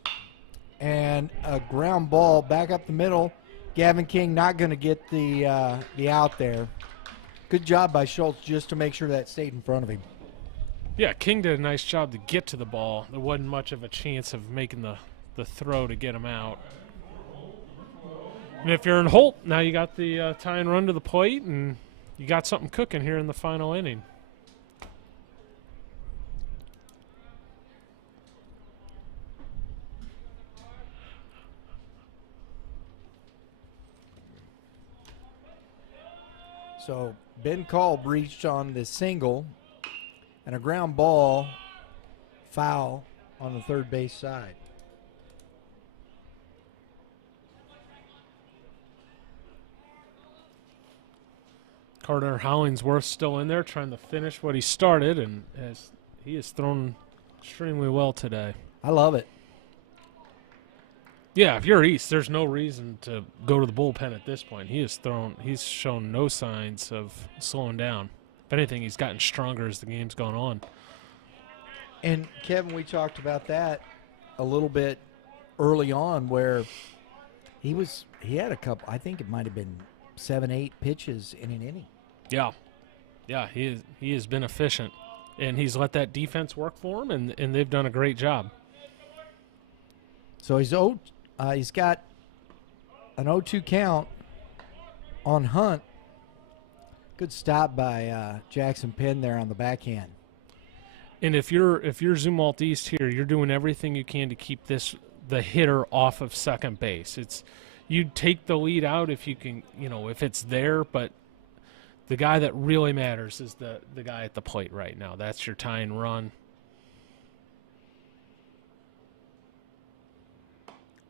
And a ground ball back up the middle. Gavin King not going to get the out there. Good job by Schultz just to make sure that stayed in front of him. Yeah, King did a nice job to get to the ball. There wasn't much of a chance of making the throw to get him out. And if you're in Holt, now you got the tie and run to the plate, and you got something cooking here in the final inning. So Ben Call breached on the single, and a ground ball foul on the third base side. Carter Hollingsworth still in there trying to finish what he started, and he has thrown extremely well today. I love it. Yeah, if you're East, there's no reason to go to the bullpen at this point. He's shown no signs of slowing down. If anything, he's gotten stronger as the game's gone on. And Kevin, we talked about that a little bit early on, where he had a couple. I think it might have been 7, 8 pitches in an inning. Yeah. Yeah, he has been efficient, and he's let that defense work for him, and they've done a great job. So he's got an 0-2 count on Hunt. Good stop by Jackson Penn there on the backhand. And if you're Zumwalt East here, you're doing everything you can to keep the hitter off of second base. You take the lead out if you can, if it's there, but the guy that really matters is the guy at the plate right now. That's your tying run.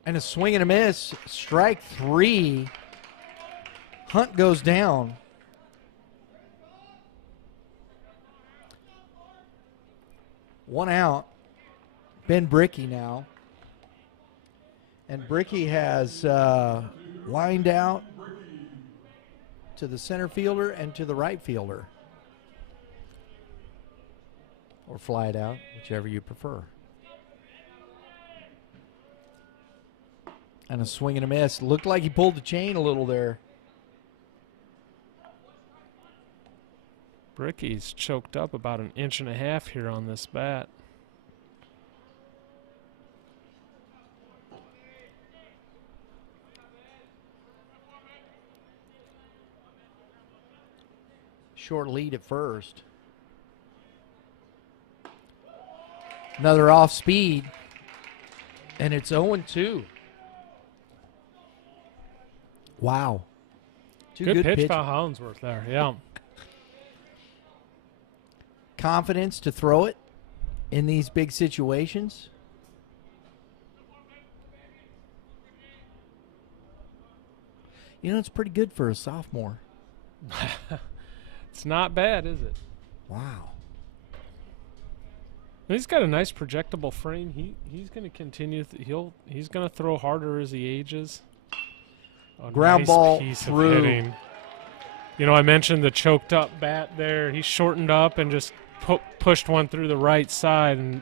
And a swing and a miss. Strike 3. Hunt goes down. One out. Ben Brickey now. And Brickey has lined out to the center fielder and to the right fielder. Or fly it out, whichever you prefer. And a swing and a miss. Looked like he pulled the chain a little there. Brickey's choked up about 1.5 inches here on this bat. Short lead at first. Another off speed. And it's 0-2. Wow. Two Good pitch pitches. by Hollingsworth there, yeah. Confidence to throw it in these big situations. It's pretty good for a sophomore. It's not bad, is it? Wow. He's got a nice projectable frame. He's going to continue. He's going to throw harder as he ages. Ground nice ball piece through. Of hitting. I mentioned the choked up bat there. He shortened up and just pushed one through the right side. And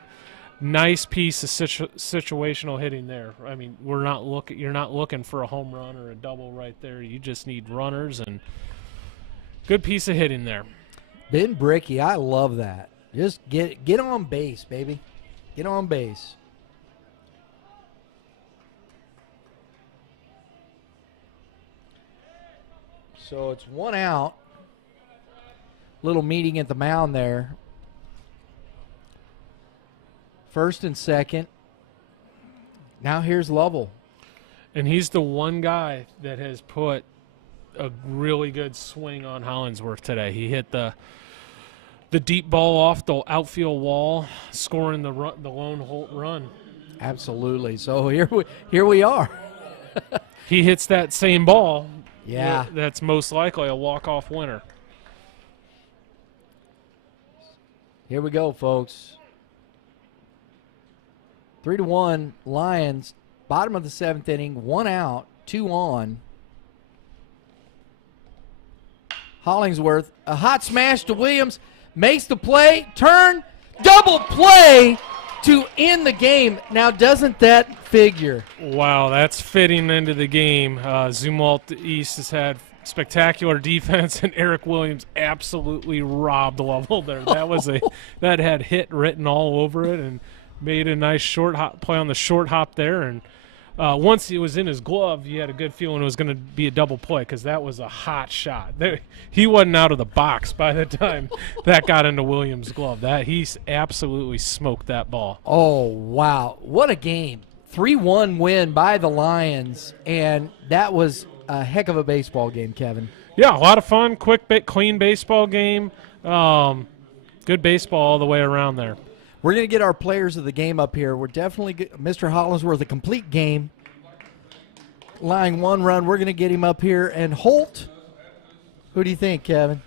nice piece of situational hitting there. I mean, you're not looking for a home run or a double right there. You just need runners, and good piece of hitting there. Ben Brickey, I love that. Just get on base, baby. Get on base. So it's one out. Little meeting at the mound there. First and second. Now here's Lovell. And he's the one guy that has put a really good swing on Hollingsworth today. He hit the deep ball off the outfield wall, scoring the lone Holt run. Absolutely. So here we are. He hits that same ball. Yeah. That's most likely a walk-off winner. Here we go, folks. 3-1 Lions. Bottom of the 7th inning. 1 out, 2 on. Hollingsworth. A hot smash to Williams. Makes the play. Turn. Double play to end the game. Now, doesn't that figure? Wow, that's fitting into the game. Zumwalt East has had spectacular defense, and Eric Williams absolutely robbed Lovell there. That had hit written all over it, and made a nice short hop play on the short hop there. And once it was in his glove, you had a good feeling it was going to be a double play, because that was a hot shot. He wasn't out of the box by the time that got into Williams' glove. He absolutely smoked that ball. Oh, wow. What a game. 3-1 win by the Lions, and that was a heck of a baseball game, Kevin. Yeah, a lot of fun, clean baseball game. Good baseball all the way around there. We're going to get our players of the game up here. We're definitely Mr. Hollingsworth, a complete game. Lying 1 run, we're going to get him up here. And Holt, who do you think, Kevin?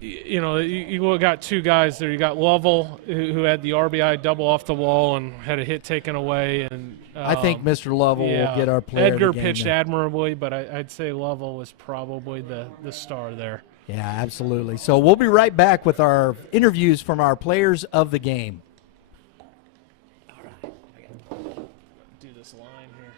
You got 2 guys there. You got Lovell, who had the RBI double off the wall and had a hit taken away. And I think Mr. Lovell will get our player Edgar of the game pitched admirably, but I'd say Lovell was probably the star there. Yeah, absolutely. So we'll be right back with our interviews from our players of the game. All right. I got to do this line here.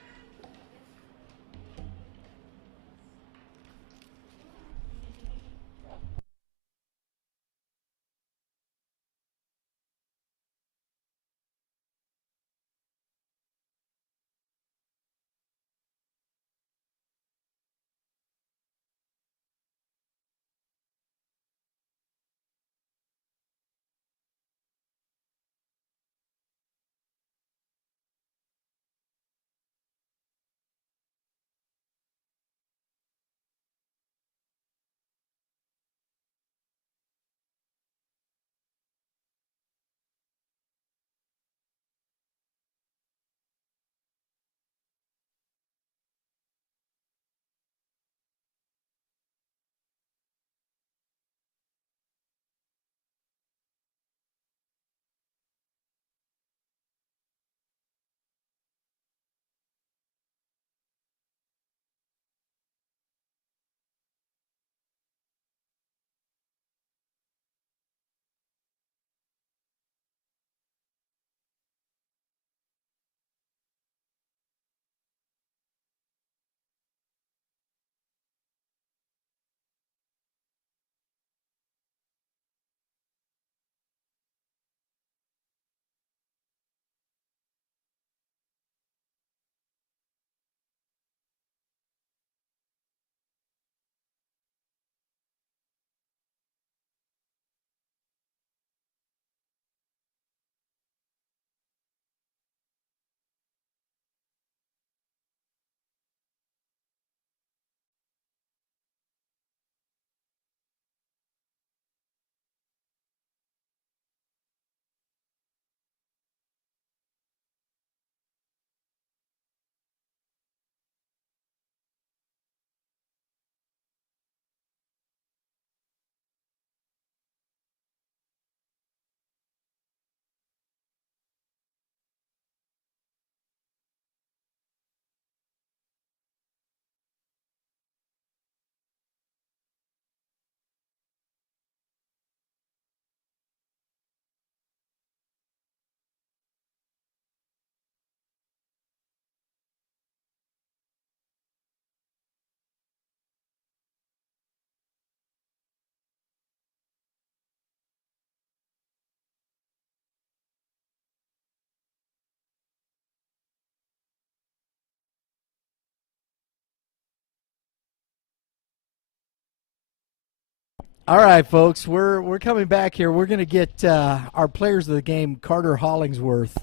All right, folks, we're coming back here. We're going to get our players of the game, Carter Hollingsworth,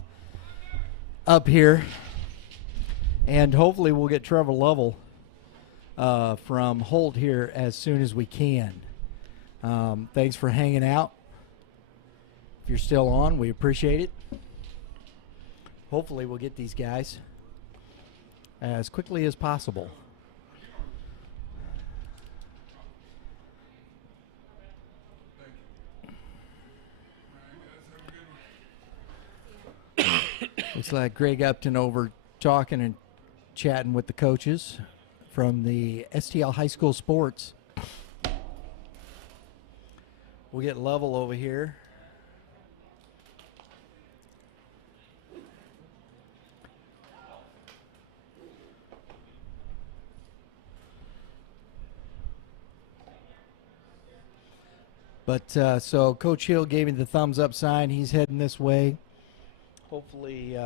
up here, and hopefully we'll get Trevor Lovell from Holt here as soon as we can. Thanks for hanging out. If you're still on, we appreciate it. Hopefully we'll get these guys as quickly as possible. Looks like Greg Upton over talking and chatting with the coaches from the STL High School Sports. We'll get Lovell over here. But so Coach Hill gave me the thumbs up sign. He's heading this way. Hopefully,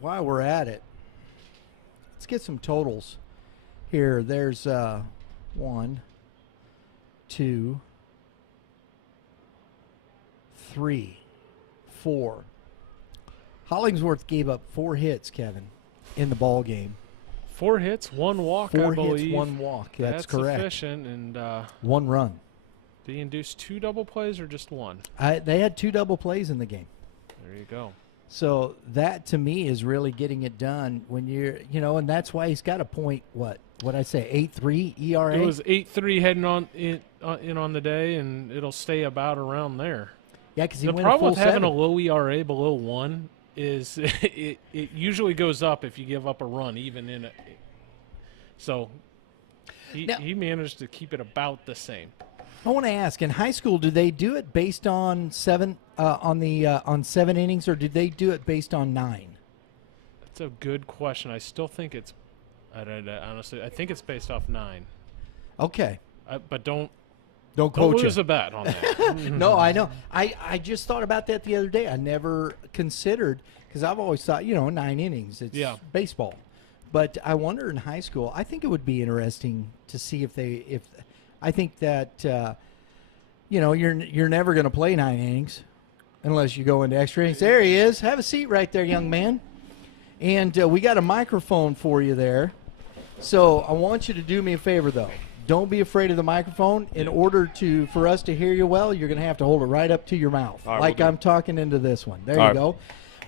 while we're at it, let's get some totals here. There's 1, 2, 3, 4. Hollingsworth gave up 4 hits, Kevin, in the ball game. 4 hits, 1 walk, 4 I believe. hits, 1 walk. That's correct. Sufficient. And 1 run. did he induce 2 double plays or just 1? They had 2 double plays in the game. There you go. So that to me is really getting it done when you're, and that's why he's got a point. What I say, 8.3 ERA. It was 8.3 heading on in on the day, and it'll stay about around there. Yeah, because he The went a problem full with having 7. a low ERA below 1 is it usually goes up if you give up a run, even in a. So he managed to keep it about the same. I want to ask, in high school, do they do it based on 7 on 7 innings, or did they do it based on 9? That's a good question. I still think it's. Honestly, I think it's based off 9. Okay. But don't Don't lose a bet on that. No, I know. I just thought about that the other day. I never considered, because I've always thought, 9 innings. It's baseball. But I wonder in high school, I think it would be interesting to see if I think that, you're never going to play 9 innings unless you go into extra innings. There he is. Have a seat right there, young man. And we got a microphone for you there. So I want you to do me a favor, though. Don't be afraid of the microphone. In order for us to hear you well, you're going to have to hold it right up to your mouth, like I'm talking into this one. There you go.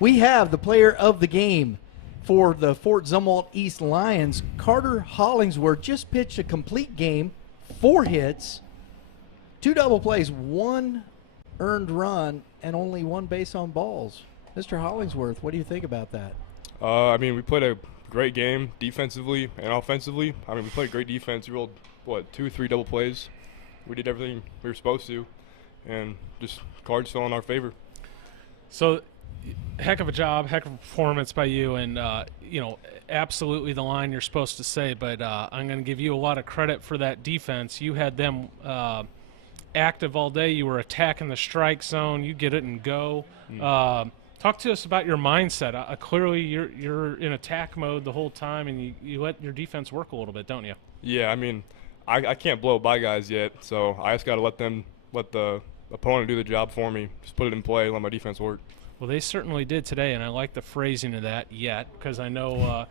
We have the player of the game for the Fort Zumwalt East Lions. Carter Hollingsworth just pitched a complete game, 4 hits, 2 double plays, 1 earned run, and only 1 base on balls. Mr. Hollingsworth, what do you think about that? We played a great game defensively and offensively. We played great defense. We rolled, 2 or 3 double plays. We did everything we were supposed to, and just cards fell in our favor. So, heck of a job, heck of a performance by you, and, absolutely the line you're supposed to say, but I'm going to give you a lot of credit for that defense. You had them active all day. You were attacking the strike zone. You get it and go. Talk to us about your mindset. Clearly, you're in attack mode the whole time, and you let your defense work a little bit, don't you? Yeah, I can't blow by guys yet, so I just got to let the opponent do the job for me. Just put it in play, let my defense work. Well, they certainly did today, and I like the phrasing of that yet, because I know,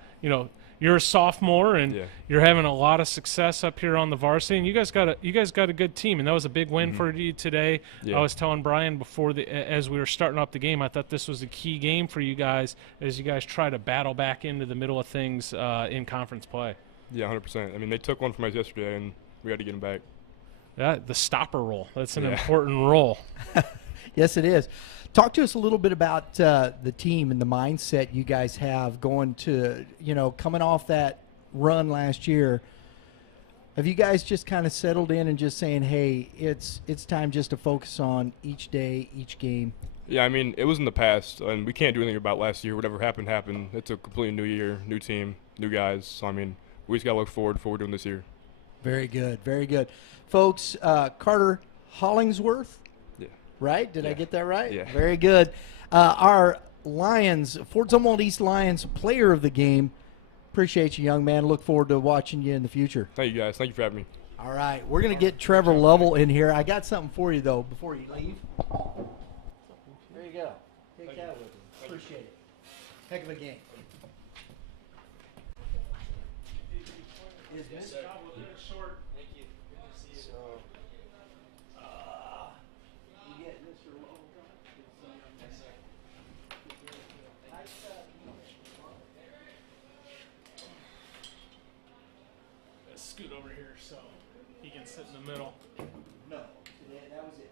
you're a sophomore and you're having a lot of success up here on the varsity, and you guys got a good team, and that was a big win for you today. I was telling Brian before as we were starting up the game, I thought this was a key game for you guys as you guys try to battle back into the middle of things in conference play. Yeah, 100%. They took one from us yesterday, and we had to get them back. Yeah, the stopper role. That's an important role. Yes, it is. Talk to us a little bit about the team and the mindset you guys have going to, coming off that run last year. Have you guys just kind of settled in and just saying, hey, it's time just to focus on each day, each game? Yeah, it was in the past, and we can't do anything about last year. Whatever happened. It's a completely new year, new team, new guys. So, we just got to look forward to what we're doing this year. Very good, very good. Folks, Carter Hollingsworth. Yeah. Right? Did I get that right? Yeah. Very good. Our Lions, Fort Zumwalt East Lions player of the game. Appreciate you, young man. Look forward to watching you in the future. Thank you, guys. Thank you for having me. All right, we're going to get Trevor Lovell in here. I got something for you, though, before you leave. There you go. Take that with you. Appreciate it. Heck of a game. Is this? Short. Thank you. Good to see you. So, you get Mr. Lovell coming? Yes, sir. Let's scoot over here so he can sit in the middle. No, that was it.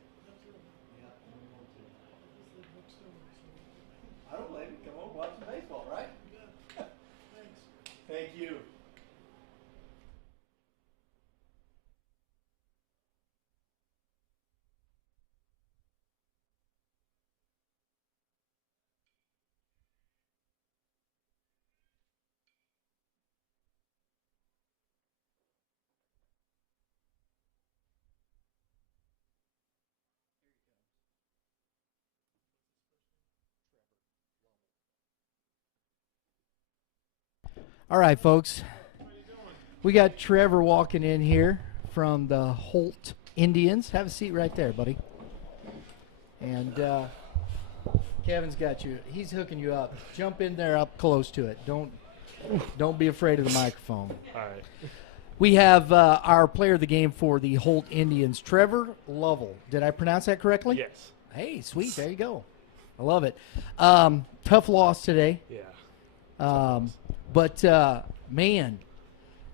I don't blame you. Come on, watch some baseball, right? Thank you. All right, folks. We got Trevor walking in here from the Holt Indians. Have a seat right there, buddy. And Kevin's got you. He's hooking you up. Jump in there up close to it. Don't be afraid of the microphone. All right. We have our player of the game for the Holt Indians, Trevor Lovell. Did I pronounce that correctly? Yes. Hey, sweet. There you go. I love it. Tough loss today. Yeah. But, man,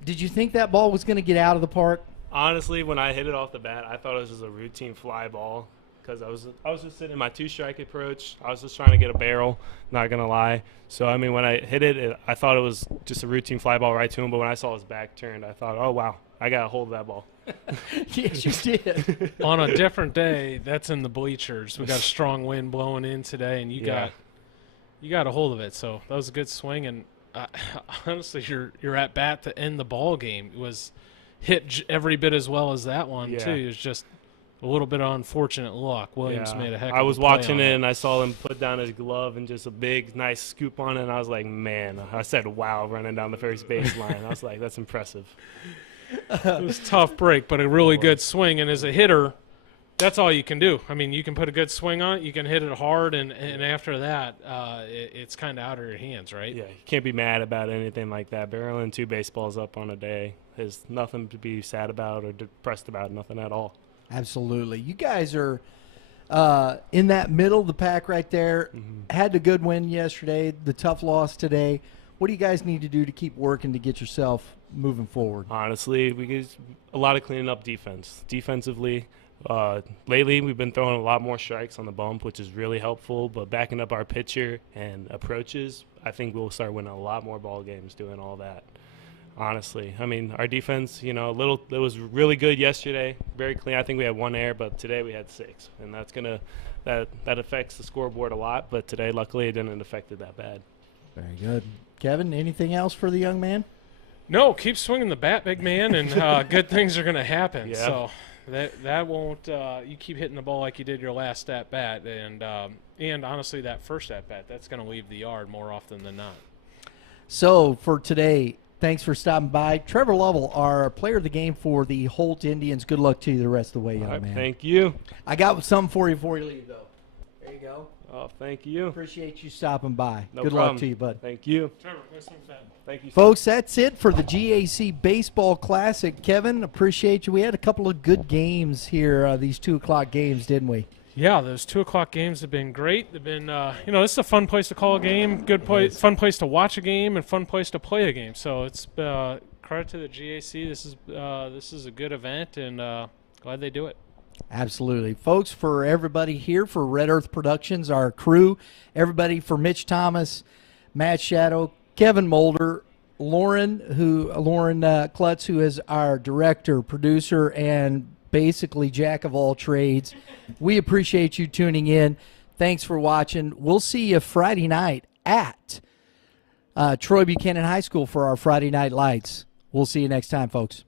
did you think that ball was going to get out of the park? Honestly, when I hit it off the bat, I thought it was just a routine fly ball because I was just sitting in my two-strike approach. I was just trying to get a barrel, not going to lie. So, I mean, when I hit it, I thought it was just a routine fly ball right to him. But when I saw his back turned, I thought, oh, wow, I got a hold of that ball. Yes, you did. On a different day, that's in the bleachers. We got a strong wind blowing in today, and you got a hold of it. So that was a good swing. And honestly, your at bat to end the ball game was hit every bit as well as that one too. It was just a little bit of unfortunate luck. Williams made a heck of a play. I was watching it and I saw him put down his glove and just a big, nice scoop on it. And I was like, man, I said, wow, running down the first base line. I was like, that's impressive. It was a tough break, but a really good swing. And as a hitter, that's all you can do. I mean, you can put a good swing on it, you can hit it hard, and after that, it's kind of out of your hands, right? Yeah, you can't be mad about anything like that. Barreling 2 baseballs up on a day is nothing to be sad about or depressed about, nothing at all. Absolutely. You guys are in that middle of the pack right there. Mm-hmm. Had the good win yesterday, the tough loss today. What do you guys need to do to keep working to get yourself moving forward? Honestly, we get a lot of cleaning up defensively. Lately, we've been throwing a lot more strikes on the bump, which is really helpful. But backing up our pitcher and approaches, I think we'll start winning a lot more ball games doing all that. Honestly, I mean, our defense, it was really good yesterday, very clean. I think we had 1 error, but today we had 6, and that affects the scoreboard a lot. But today, luckily, it didn't affect it that bad. Very good. Kevin, anything else for the young man? No, keep swinging the bat, big man, and good things are going to happen. Yeah. So that won't. You keep hitting the ball like you did your last at bat, and honestly, that first at bat, that's going to leave the yard more often than not. So for today, thanks for stopping by, Trevor Lovell, our player of the game for the Holt Indians. Good luck to you the rest of the way, young man. Thank you. I got something for you before you leave, though. There you go. Oh, thank you. Appreciate you stopping by. No Good problem. luck to you, bud. Thank you. Trevor, nice swing bat. Thank you, Folks, that's it for the GAC Baseball Classic. Kevin, appreciate you. We had a couple of good games here, these 2 o'clock games, didn't we? Yeah, those 2 o'clock games have been great. They've been, this is a fun place to call a game, fun place to watch a game, and fun place to play a game. So it's credit to the GAC. This is a good event, and glad they do it. Absolutely. Folks, for everybody here for Red Earth Productions, our crew, everybody for Mitch Thomas, Matt Shadow, Kevin Moulder, Lauren Klutz, who is our director, producer, and basically jack of all trades. We appreciate you tuning in. Thanks for watching. We'll see you Friday night at Troy Buchanan High School for our Friday Night Lights. We'll see you next time, folks.